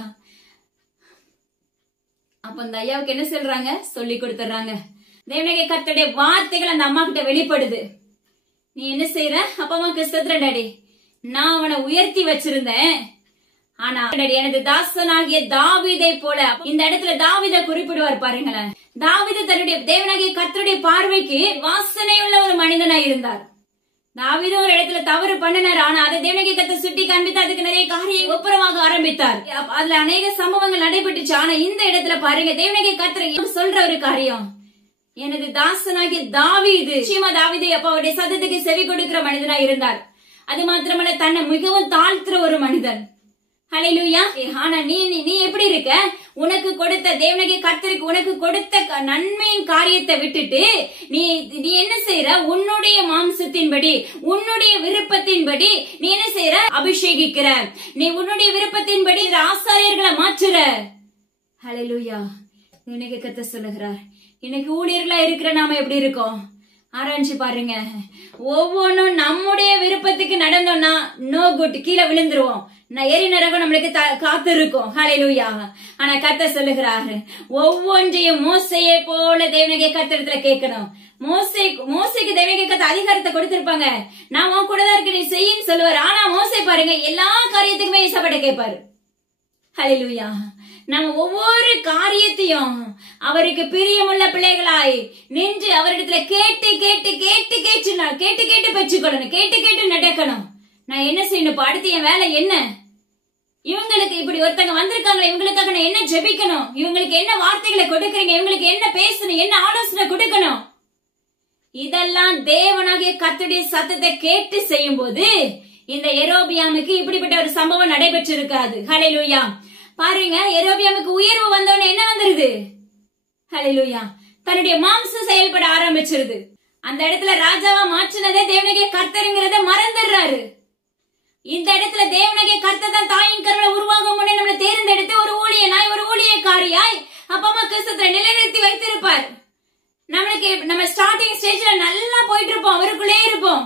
அப்ப அந்த ஐயாவுக்கு என்ன சொல்றாங்க, சொல்லி கொடுத்துறாங்க. தேவனாகிய கர்த்தருடைய வார்த்தைகள் அந்த அம்மா கிட்ட வெளிப்படுது. நீ என்ன செய்யற, அப்பா ஸ்தோத்திரம் டாடி, நான் அவனை உயர்த்தி வச்சிருந்தேன், ஆனா எனது தாசனாகிய தாவீதை போல, இந்த இடத்துல தாவீதை குறிப்பிடுவார் பாருங்களேன். தாவீது தன்னுடைய தேவனாகிய கர்த்தருடைய பார்வைக்கு வாசனை உள்ள ஒரு மனிதனாய் இருந்தார். தாவீது ஒரு இடத்துல தவறு பண்ணினார், ஆனா அதை தேவனாகிய கர்த்தர் சுட்டி காண்பித்து அதுக்கு நிறைய காரியம் ஒப்புரமாக ஆரம்பித்தார். அதுல அநேக சம்பவங்கள் நடைபெற்றுச்சு. ஆனா இந்த இடத்துல பாருங்க, தேவனாகிய கர்த்தர் சொல்ற ஒரு காரியம், எனது தாசனாகிய தாவீது, நிச்சயமா தாவீது அப்ப அவருடைய சத்தத்துக்கு செவி கொடுக்கிற மனிதனாய் இருந்தார். அது மாத்திரமல்ல, தன்னை மிகவும் தாழ்த்துற ஒரு மனிதன். ஹல்லேலூயா. ஆனா நீ எப்படி இருக்க, உனக்கு கொடுத்த தேவனாகிய கர்த்தருக்கு உனக்கு கொடுத்த நன்மையின் காரியத்தை விட்டுட்டு நீ என்ன செய்யற, உன்னுடைய மாம்சத்தின்படி, உன்னுடைய விருப்பத்தின்படி நீ என்ன செய்யற, அபிஷேகிக்கிற, நீ உன்னுடைய விருப்பத்தின்படி ஆசாரியர்களை மாற்றுற. ஹல்லேலூயா. தேவனாகிய கர்த்தர் சொல்லுகிறார், இன்னைக்கு ஊழியர்களா இருக்கிற நாம எப்படி இருக்கோம் ஆராய்ச்சி பாருங்க. ஒவ்வொன்னும் நம்முடைய விருப்பத்துக்கு நடந்தோம்னா நோ குட், கீழே விழுந்துருவோம். எரி நரகம் நம்மளுக்கு காத்து இருக்கும். ஹல்லேலூயா. ஆனா கர்த்தர் சொல்லுகிறாரு, ஒவ்வொன்றையும் மோசையை போல தேவனாகிய கர்த்தரிடத்துல கேட்கணும். மோசைக்கு தேவனாகிய கர்த்தர் அதிகாரத்தை கொடுத்திருப்பாங்க, நான் உன் கூட தான் இருக்கு, நீ செய்யின்னு சொல்லுவாரு. ஆனா மோசை பாருங்க, எல்லா காரியத்துக்குமே இசப்பட்ட கேட்பாரு. ஹல்லேலூயா. நம்ம ஒவ்வொரு காரியத்தையும் அவருக்கு பிரியமுள்ள பிள்ளைகளாய் நின்று அவரிடத்துல கேட்டு கேட்டு கேட்டு கேட்டு கேட்டு கேட்டு பெற்றுக்கொள்ளணும், கேட்டு கேட்டு நடக்கணும். நான் என்ன செய்யணும், அடுத்து என் வேலை என்ன, இவங்களுக்கு இப்படி ஒருத்தங்க வந்திருக்காங்க, இவங்களுக்காக நான் என்ன ஜெபிக்கணும், இவங்களுக்கு என்ன வார்த்தைகளை கொடுக்கறீங்க, இவங்களுக்கு என்ன பேசணும், என்ன ஆலோசனை கொடுக்கணும், இதெல்லாம் தேவனாகிய கர்த்தருடைய சத்தத்தை கேட்டு செய்யும் போது இந்த யெரொபெயாமுக்கு இப்படிப்பட்ட ஒரு சம்பவம் நடைபெற்றிருக்காது. ஹல்லேலூயா. பாருங்க, யெரொபெயாமுக்கு உயர்வு வந்தவன என்ன வந்துருது, ஹல்லேலூயா, தன்னுடைய மாம்சம் செயல்பட ஆரம்பிச்சிருது. அந்த இடத்துல ராஜாவா மாற்றினதே தேவனாகிய கர்த்தருங்கிறத மறந்துடுறாரு. இந்த இடத்துல தேவனாகிய கர்த்தர் தான் தாயின் கருவில உருவாகும் முன்னே நம்மளை தேர்ந்தெடுத்து ஒரு ஊழியனாய் ஒரு ஊழியக்காரியாய் அப்பா அம்மா கிறிஸ்தவத்தை நிலைநிறுத்தி வைத்திருப்பார். நம்ம ஸ்டார்டிங் ஸ்டேஜ்ல நல்லா போயிட்டு இருப்போம், அவருக்குள்ளே இருப்போம்.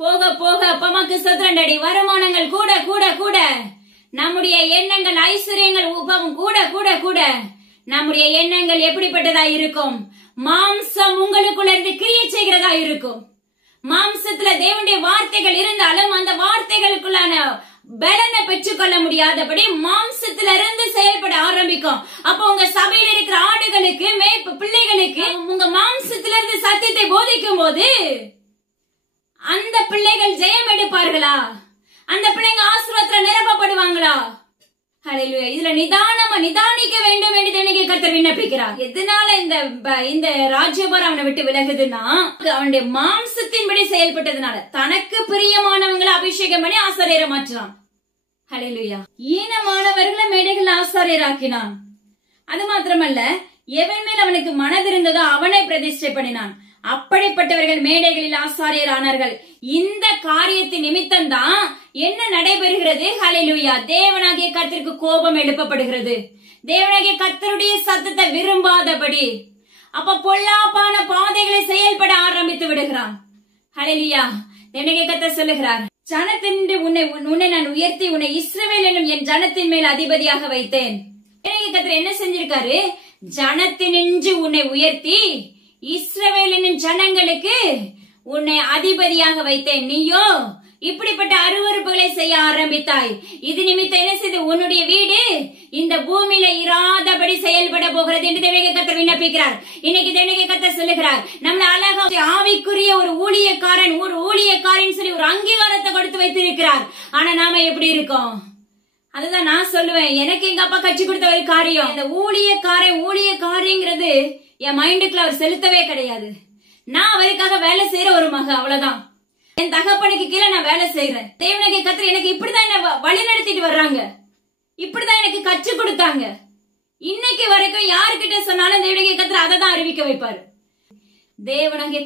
போக போக அப்பா அம்மா கிறிஸ்தவ வருமானங்கள் கூட கூட கூட, நம்முடைய எண்ணங்கள் ஐஸ்வர்யங்கள் உபம் கூட கூட கூட, நம்முடைய எண்ணங்கள் எப்படிப்பட்டதா இருக்கும்? மாம்சம் உங்களுக்குள்ள இருந்து கிரியை செய்கிறதா இருக்கும். மாம்சத்துல தேவனுடைய வார்த்தைகள் இருந்தாலும் அந்த வார்த்தைகளுக்குள்ளான பலனை பெற்றுக்கொள்ள முடியாதபடி மாம்சத்துல இருந்து செயல்பட ஆரம்பிக்கும். அப்போ உங்க சபையில இருக்கிற ஆடுகளுக்கு மேய்ப்பு பிள்ளைகளுக்கு உங்க மாம்சத்துல இருந்து சத்தியத்தை போதிக்கும் போது அந்த பிள்ளைகள் ஜெயம் எடுப்பார்களா? அந்த பிள்ளைங்க ஆசீர்வாதத்துல நிரப்பப்படுவாங்களா? ஹல்லேலூயா. இதுல நிதானிக்க வேண்டும் என்று எனக்கு கர்த்தர் விண்ணப்பிக்கிறார். எதனால இந்த ராஜ்யபாரம் அவனை விட்டு விலகுதுன்னா, அவனுடைய மாம்சத்தின்படி செயல்பட்டதுனால. தனக்கு பிரியமானவங்களை அபிஷேகம் பண்ணி ஆசாரியரை மாற்றினான். ஹல்லேலூயா. ஈனமானவர்களை மேடைகள் ஆசாரியராக்கினான். அது மாத்திரமல்ல, எவன் மேல் அவனுக்கு மனதிருந்ததோ அவனை பிரதிஷ்டை பண்ணினான். அப்படிப்பட்டவர்கள் மேடைகளில் ஆசாரியர் ஆனார்கள். இந்த காரியத்தின் நிமித்தம் தான் என்ன நடைபெறுகிறது? ஹல்லேலூயா. தேவனாகிய கர்த்தருக்கு கோபம் எழுப்பப்படுகிறது. தேவனாகிய கர்த்தருடைய சத்தத்தை விரும்பாதபடி அப்ப பொல்லாப்பான பாதைகளை செயல்பட ஆரம்பித்து விடுகிறான். ஹல்லேலூயா. தேவனாகிய கர்த்தர் சொல்லுகிறார், ஜனத்தினின்று உன்னை நான் உயர்த்தி உன்னை இஸ்ரவேல் என்னும் என் ஜனத்தின் மேல் அதிபதியாக வைத்தேன். தேவனாகிய கர்த்தர் என்ன செஞ்சிருக்காரு? ஜனத்தினின்று உன்னை உயர்த்தி இஸ்ரவேலின் ஜனங்களுக்கு உன்னை அதிபதியாக வைத்தேன். நீயோ இப்படிப்பட்ட அருவருப்புகளை செய்ய ஆரம்பித்தாய். இது நிமித்தம் என்ன செய்து உன்னுடைய வீடு இந்த பூமியில இராதபடி செயல்பட போகிறது என்று தேவனாகிய கர்த்தர் விண்ணப்பிக்கிறார். இன்னைக்கு தேவனாகிய கர்த்தர் சொல்லுகிறார், நம்மள அழகா ஆவிக்குரிய ஒரு ஊழியக்காரன் சொல்லி ஒரு அங்கீகாரத்தை கொடுத்து வைத்திருக்கிறார். ஆனா நாம எப்படி இருக்கோம்? அதுதான் நான் சொல்லுவேன், எனக்கு எங்க அப்பா கட்சி கொடுத்த ஒரு காரியம். இந்த ஊழியக்காரங்கிறது என் மைண்டுக்குள்ள அவர் செலுத்தவே கிடையாது. நான் அவருக்காக வேலை செய்யற ஒரு மக, அவ்வளவுதான். என் தகப்பனுக்கு கீழே நான் வேலை செய்யறேன். தேவனாகிய கர்த்தர் எனக்கு இப்படிதான் என்ன வழி நடத்திட்டு வர்றாங்க, இப்படிதான் எனக்கு கற்றுக் கொடுத்தாங்க. இன்னைக்கு வரைக்கும் யாருக்கிட்ட சொன்னாலும் தேவனாகிய கர்த்தர் அதை தான் அறிவிக்க வைப்பாரு. தேவனாகிய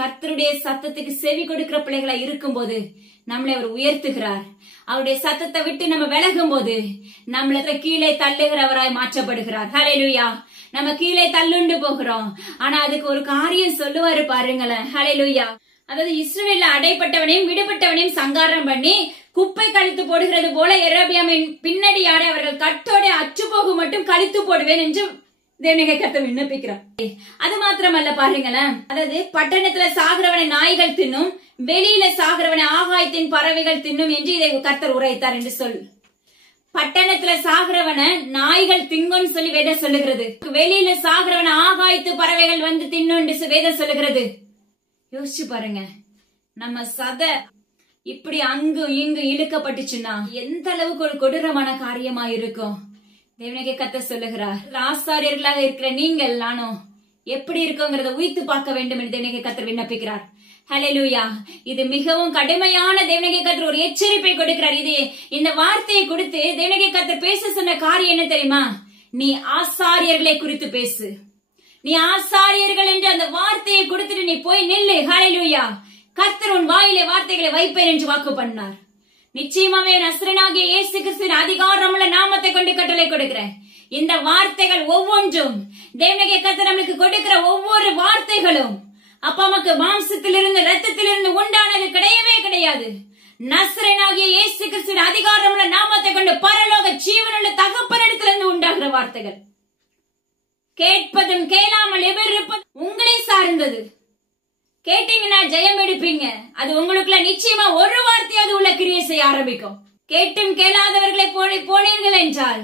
கர்த்தருடைய சத்தத்துக்கு செவி கொடுக்கிற பிள்ளைகளா இருக்கும் போது நம்மளை அவர் உயர்த்துகிறார். அவருடைய சத்தத்தை விட்டு நம்ம விலகும் போது நம்மள கீழே தள்ளுகிறவராய் மாற்றப்படுகிறார். ஹல்லேலூயா. நம்ம கீழே தள்ளுண்டு போகிறோம். ஆனா அதுக்கு ஒரு காரியம் சொல்லுவாரு பாருங்களேன். ஹல்லேலூயா. அதாவது இஸ்ரவேல்ல அடைப்பட்டவனையும் விடுபட்டவனையும் சங்காரம் பண்ணி குப்பை கழித்து போடுகிறது போல எரோபியாமின் பின்னடியார அவர்கள் கட்டோட அச்சு போகு மட்டும் கழித்து போடுவேன் என்று தேவனாகிய கர்த்தர் விண்ணப்பிக்கிறார். அது மாத்திரமல்ல பாருங்களேன், அதாவது பட்டணத்துல சாகிறவனை நாய்கள் தின்னும், வெளியில சாகிறவனை ஆகாயத்தின் பறவைகள் தின்னும் என்று இதை கர்த்தர் உரைத்தார் என்று சொல். பட்டணத்துல சாகிறவன நாய்கள் திங்குன்னு சொல்லி வேதம் சொல்லுகிறது. வெளியில சாகிறவன ஆகாயத்து பறவைகள் வந்து தின்னும் என்று வேதம் சொல்லுகிறது. யோசிச்சு பாருங்க, நம்ம சதை இப்படி அங்கு இங்கு இழுக்கப்பட்டுச்சுன்னா எந்த அளவுக்கு ஒரு கொடூரமான காரியமா இருக்கும். தேவனாகிய கர்த்தர் சொல்லுகிறார், ஆசாரியர்களாக இருக்கிற நீங்கள் நானும் எப்படி இருக்கோங்கிறத உய்த்து பார்க்க வேண்டும் என்று தேவனாகிய கர்த்தர் விண்ணப்பிக்கிறார். ஹல்லேலூயா. இது மிகவும் கடுமையான தேவனாகிய கர்த்தர் ஒரு எச்சரிப்பை கொடுக்கிறார். இது இந்த வார்த்தையை கொடுத்து தேவனாகிய கர்த்தர் பேச சொன்ன காரியம் என்ன தெரியுமா? நீ ஆசாரியர்களை குறித்து பேசு. நீ ஆசாரியர்கள் என்று அந்த வார்த்தையை கொடுத்துட்டு நீ போய் நில்லு. ஹல்லேலூயா. கர்த்தர் உன் வாயிலே வார்த்தைகளை வைப்பேன் என்று வாக்கு பண்ணார். நிச்சயமாவே நசரேயனாகிய இயேசு கிறிஸ்துவின் அதிகாரமுள்ள நாமத்தை கொண்டு கட்டளை கொடுக்கிறேன். இந்த வார்த்தைகள் ஒவ்வொன்றும் தேவனாகிய கர்த்தர் நமக்கு கொடுக்கிற ஒவ்வொரு வார்த்தைகளும் அப்பா அம்மாக்கு மாம்சத்திலிருந்து ரத்தத்திலிருந்து உண்டானது கிடையவே கிடையாது. நசரேயனாகிய இயேசு கிறிஸ்துவின் அதிகாரமுள்ள நாமத்தை கொண்டு பரலோக ஜீவனுள்ள தகப்பனிடத்திலிருந்து உண்டாகிற வார்த்தைகள். கேட்பதும் கேளாமல் எவரிருப்பதும் உங்களை சார்ந்தது. கேட்டீங்கன்னா ஜெயம் எடுப்பீங்க. அது உங்களுக்குள்ள நிச்சயமா ஒரு வார்த்தையாவது உள்ள கிரியை செய்ய ஆரம்பிக்கும். கேட்டும் கேளாதவர்களை போனீர்கள் என்றால்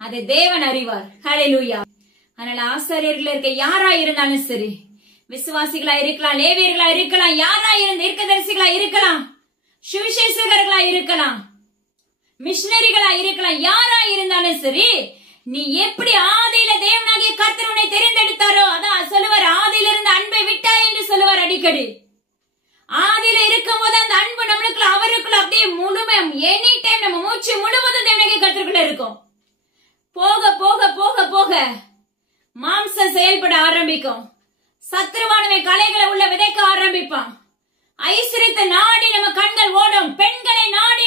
அதை தேவன் அறிவார். ஹல்லேலூயா. அதனால ஆசாரியர்கள் இருக்க யாரா இருந்தாலும் சரி, விசுவாசிகளா இருக்கலாம், லேவியர்களா இருக்கலாம், யாரா இருந்து தீர்க்கதரிசிகளா இருக்கலாம், சுவிசேஷகர்களா இருக்கலாம், மிஷனரிகளா இருக்கலாம், யாரா இருந்தாலும் சரி, நீ எப்படி ஆதியில தேவனாகிய கர்த்தர் உன்னை தெரிந்தெடுத்தாரோ, அதான் சொல்லுவார், ஆதியில இருந்து அன்பை விட்டாய் என்று சொல்லுவார் அடிக்கடி. ஆதியில இருக்கும் போது அந்த அன்பு நம்மளுக்குள்ள அவருக்குள்ள அப்படியே முழுமை எனி டைம் நம்ம மூச்சு முழுவதும் தேவனாகிய கர்த்தருக்குள்ள இருக்கும். போக போக போக போக மாம்சம் செயல்பட ஆரம்பிக்கும். சத்ருவானவை கலைகளை உள்ள விதைக்க ஆரம்பிப்பான். ஐஸ்வரியத்தை நாடி நம்ம கண்கள் ஓடும். பெண்களை நாடி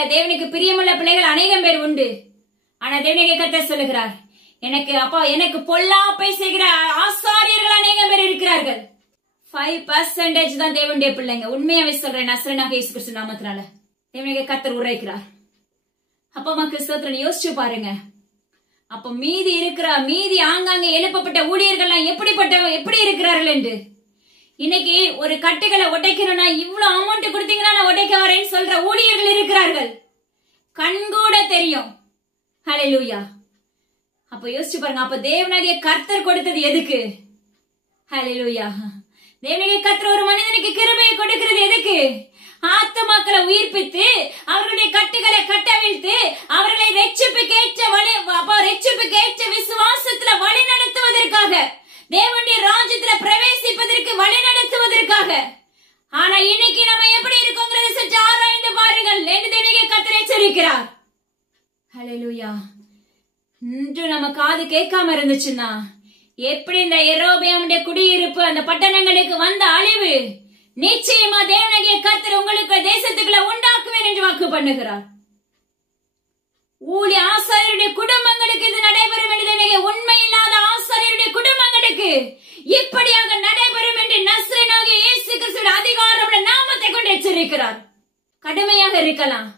பாருங்க, தேவனுக்கு பிரியமுள்ள பிள்ளைகள் அநேகம் பேர் உண்டு. ஆனா தேவனுடைய கர்த்தர் சொல்லுகிறார், எனக்கு பொல்லாப்பை செய்கிற ஆசாரியர்கள் அநேகம் பேர் இருக்கிறார்கள். 5% தான் தேவனுடைய பிள்ளைங்க. உண்மையாவே சொல்றேன், நசரேயனாகிய இயேசு கிறிஸ்து நாமத்தினால தேவனுடைய கர்த்தர் உரைக்கிறார். அப்பா மக்கள் ஸ்தோத்திரம், யோசிச்சு பாருங்க. அப்ப மீதி ஆங்காங்க எழுப்பப்பட்ட ஊழியர்கள்லாம் எப்படி இருக்கிறார்கள் என்று. இன்னைக்கு ஒரு கட்டுகளை உடைக்கணும்னா இவ்வளவு அமௌண்ட் கொடுத்தீங்கன்னா நான் உடைக்க வரேன்னு சொல்ற ஊழியர்கள் இருக்கிறார்கள், கண்கூட தெரியும். ஹல்லேலூயா. அப்ப யோசிச்சு பாருங்க, அப்ப தேவனாகிய கர்த்தர் கொடுத்தது எதுக்கு? ஹல்லேலூயா. தேவனாகிய கர்த்தர் ஒரு மனிதனுக்கு கிருபையை கொடுக்கிறது எதுக்கு? ஆத்துமாக்களை உயிர்ப்பித்து அவர்களுடைய கட்டுகளை கட்டவிழ்த்து அவர்களை ரட்சிப்புக்கேற்ற விசுவாசத்துல வழி நடத்துவதற்காக, தேவனுடைய ராஜ்யத்துல பிரவேசிப்பதற்கு வழி நடத்துவதற்காக. ஆனா இன்னைக்கு நம்ம எப்படி இருக்கோங்கிறத சற்று ஆராய்ந்து பாருங்கள் என்று தேவனுடைய கர்த்தர் எச்சரிக்கிறார். ஹல்லேலூயா. இன்று நம்ம காது கேட்காம இருந்துச்சுன்னா எப்படி இந்த யெரொபெயாமுடைய குடியிருப்பு அந்த பட்டணங்களுக்கு வந்த அழிவு நிச்சயமா தேவனாகிய கர்த்தர் உங்களுக்கு தேசத்துக்குள்ள உண்டாக்குவேன் என்று வாக்கு பண்ணுகிறார். ஊழிய ஆசாரியருடைய குடும்பங்களுக்கு இது நடைபெறும் என்று, உண்மை இல்லாத ஆசாரியருடைய குடும்பங்களுக்கு இப்படியாக நடைபெறும் என்று நசரேயனாகிய இயேசு கிறிஸ்துவின் அதிகாரமுள்ள நாமத்தை கொண்டு எச்சரிக்கிறார். கடுமையாக இருக்கலாம்.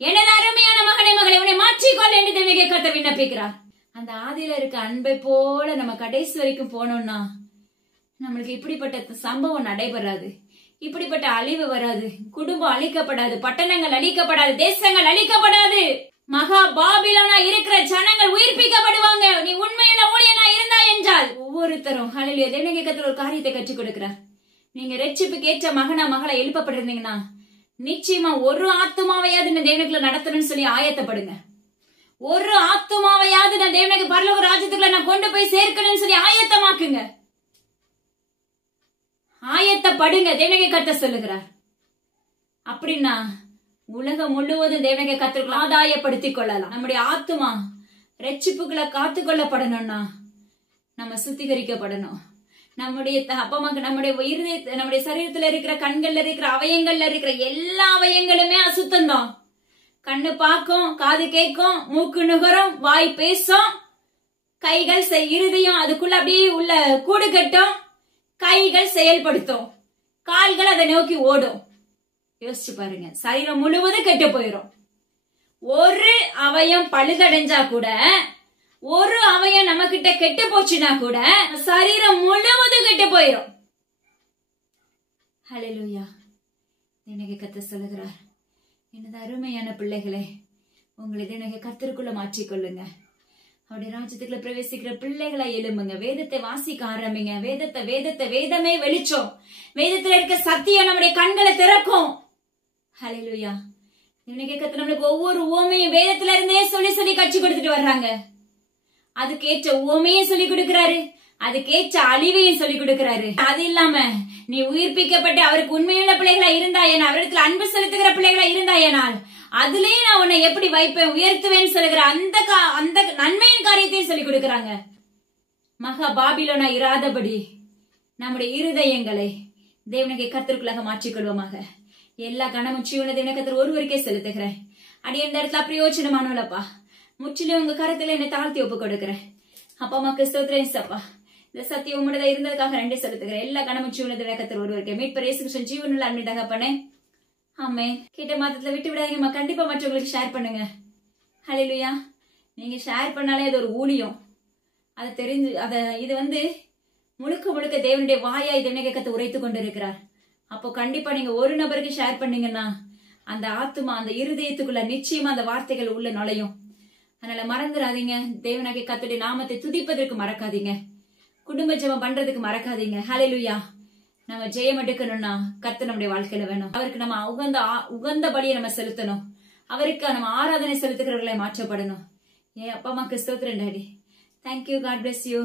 எனது அருமையான மகனே மகளை உன்னை மாற்றிக்கொள் என்று தேவனாகிய கர்த்தர் விண்ணப்பிக்கிறார். அந்த ஆதியில இருக்க அன்பை போல நம்ம கடைசி வரைக்கும் போனோம்னா நம்மளுக்கு இப்படிப்பட்ட சம்பவம் நடைபெறாது, இப்படிப்பட்ட அழிவு வராது, குடும்பம் அழிக்கப்படாது, பட்டணங்கள் அழிக்கப்படாது, தேசங்கள் அழிக்கப்படாது. மகா பாபிலோனா இருக்கிற ஜனங்கள் உயிர்ப்பிக்கப்படுவாங்க. நீ உண்மையான ஊழியனா இருந்தா என்றால் ஒவ்வொருத்தரும் ஹல்லேலூயா தேவனுடைய கர்த்தர் ஒரு காரியத்தை கற்றுக் கொடுக்கிறார். நீங்க ரட்சிப்புக்கு ஏற்ற மகனா மகளை எழுப்பப்பட்டிருந்தீங்கன்னா நிச்சயமா ஒரு ஆத்துமாவையாவது இந்த தேவனுக்குள்ள நடத்தணும்னு சொல்லி ஆயத்தப்படுங்க. ஒரு ஆத்துமாவையாவது நான் தேவனுக்கு பரலோக ராஜ்யத்துக்குள்ள நான் கொண்டு போய் சேர்க்கணும்னு சொல்லி ஆயத்தமாக்குங்க, ஆயத்தப்படுங்க. தேவனுடைய கர்த்தர் சொல்லுகிறார். அப்படின்னா உலகம் முழுவதும் தேவனுடைய கர்த்தர்களை ஆதாயப்படுத்திக் கொள்ளலாம். நம்முடைய ஆத்துமா ரட்சிப்புகளை காத்துக்கொள்ளப்படணும்னா நம்ம சுத்திகரிக்கப்படணும். நம்முடைய அப்பமாக்கு நம்முடைய சரீரத்துல இருக்கிற கண்கள்ல இருக்கிற அவயங்கள்ல இருக்கிற எல்லா அவயங்களுமே அசுத்தம் தான். கண்ணு பார்க்கும், காது கேட்கும், மூக்கு நுகரும், வாய் பேசும், கைகள் இருதயம் அதுக்குள்ள அப்படியே உள்ள கூடு கட்டும், கைகள் செயல்படுத்தும், கால்கள் அதை நோக்கி ஓடும். யோசிச்சு பாருங்க, சரீரம் முழுவதும் கெட்டு போயிரும். ஒரு அவயம் பழுதடைஞ்சா கூட, ஒரு அவயம் நம்ம கிட்ட கெட்டு போச்சுன்னா கூட சரீரம் முழுவதும் கெட்டு போயிரும். ஹல்லேலூயா. எனக்கு கர்த்தர் சொல்லுகிறார், எனது அருமையான பிள்ளைகளே, உங்களை எனக்கு கர்த்தருக்குள்ள மாற்றிக்கொள்ளுங்க. அவருடைய ராஜ்யத்துக்குள்ள பிரவேசிக்கிற பிள்ளைகளா எழும்புங்க. வேதத்தை வாசிக்க ஆரம்பிங்க. வேதமே வெளிச்சம். வேதத்துல இருக்க சத்தியம் நம்முடைய கண்களை திறக்கும். ஹல்லேலூயா. இன்னைக்கு கர்த்தர் நம்மளுக்கு ஒவ்வொரு உவமையும் வேதத்துல இருந்தே சொல்லி கற்றுக் கொடுத்துட்டு வர்றாங்க. அதுக்கேற்ற உவமையும் சொல்லி கொடுக்கிறாரு, அதுக்கேற்ற அழிவையும் சொல்லி கொடுக்கிறாரு. அது இல்லாம நீ உயிர்ப்பிக்கப்பட்டு அவருக்கு உண்மையுள்ள பிள்ளைகளா இருந்தாயனால், அவரிடத்துல அன்பு செலுத்துகிற பிள்ளைகளா இருந்தாயனால் அதுலயே நான் உன்னை எப்படி வைப்பேன், உயர்த்துவேன்னு சொல்லுகிற அந்த நன்மையின் காரியத்தையும் சொல்லி கொடுக்கிறாங்க. மகா பாபிலோனா இராதபடி நம்முடைய இருதயங்களை தேவனுடைய கர்த்தருக்குள்ளாக மாற்றிக்கொள்வோமாக. எல்லா கனமும் ஜீவனை தேவனுடைய கர்த்தர் ஒருவருக்கே செலுத்துகிறேன். அடி இந்த இடத்துல பிரயோஜனமானவளப்பா, முற்றிலும் உங்க கருத்துல என்னை தாழ்த்தி ஒப்பு கொடுக்கிறேன். அப்பா அம்மாக்கு ஸ்தோத்திரம் சப்பா. இந்த சத்தியம் உம்முடையதா இருந்ததுக்காக நன்றி செலுத்துகிறேன். எல்லா கனமும் ஜீவனை தேவனுடைய கர்த்தர் ஒருவருக்கே. மீட்பர் இயேசு கிறிஸ்து ஜீவனுள்ள அன்பு தகப்பனே, ஆமென். கேட்ட மாதத்துல விட்டு விடாதீங்கம்மா. கண்டிப்பா மற்றவங்களுக்கு ஷேர் பண்ணுங்க. ஹல்லேலூயா. நீங்க ஷேர் பண்ணாலே அது ஒரு ஊழியம். அது தெரிஞ்சு இது முழுக்க தேவனுடைய வாயாய் தேவனுடைய கர்த்தர் உரைத்துக் கொண்டிருக்கிறார். அப்போ கண்டிப்பா நீங்க ஒரு நபருக்கு ஷேர் பண்ணீங்கன்னா அந்த ஆத்துமா அந்த இருதயத்துக்குள்ள நிச்சயமா அந்த வார்த்தைகள் உள்ள நுழையும். அதனால மறந்துடாதீங்க. தேவனாகிய கர்த்தருடைய நாமத்தை துதிப்பதற்கு மறக்காதீங்க. குடும்ப ஜெபம் பண்றதுக்கு மறக்காதீங்க. ஹல்லேலூயா. நம்ம ஜெயம் எடுக்கணும்னா கர்த்தர் நம்முடைய வாழ்க்கையில வேணும். அவருக்கு நம்ம உகந்த பலியை நம்ம செலுத்தணும். அவருக்கு நம்ம ஆராதனை செலுத்துகிறவர்களை மாற்றப்படணும். அப்பா அம்மாக்கு ஸ்தோத்திரம் daddy. Thank you. God bless you.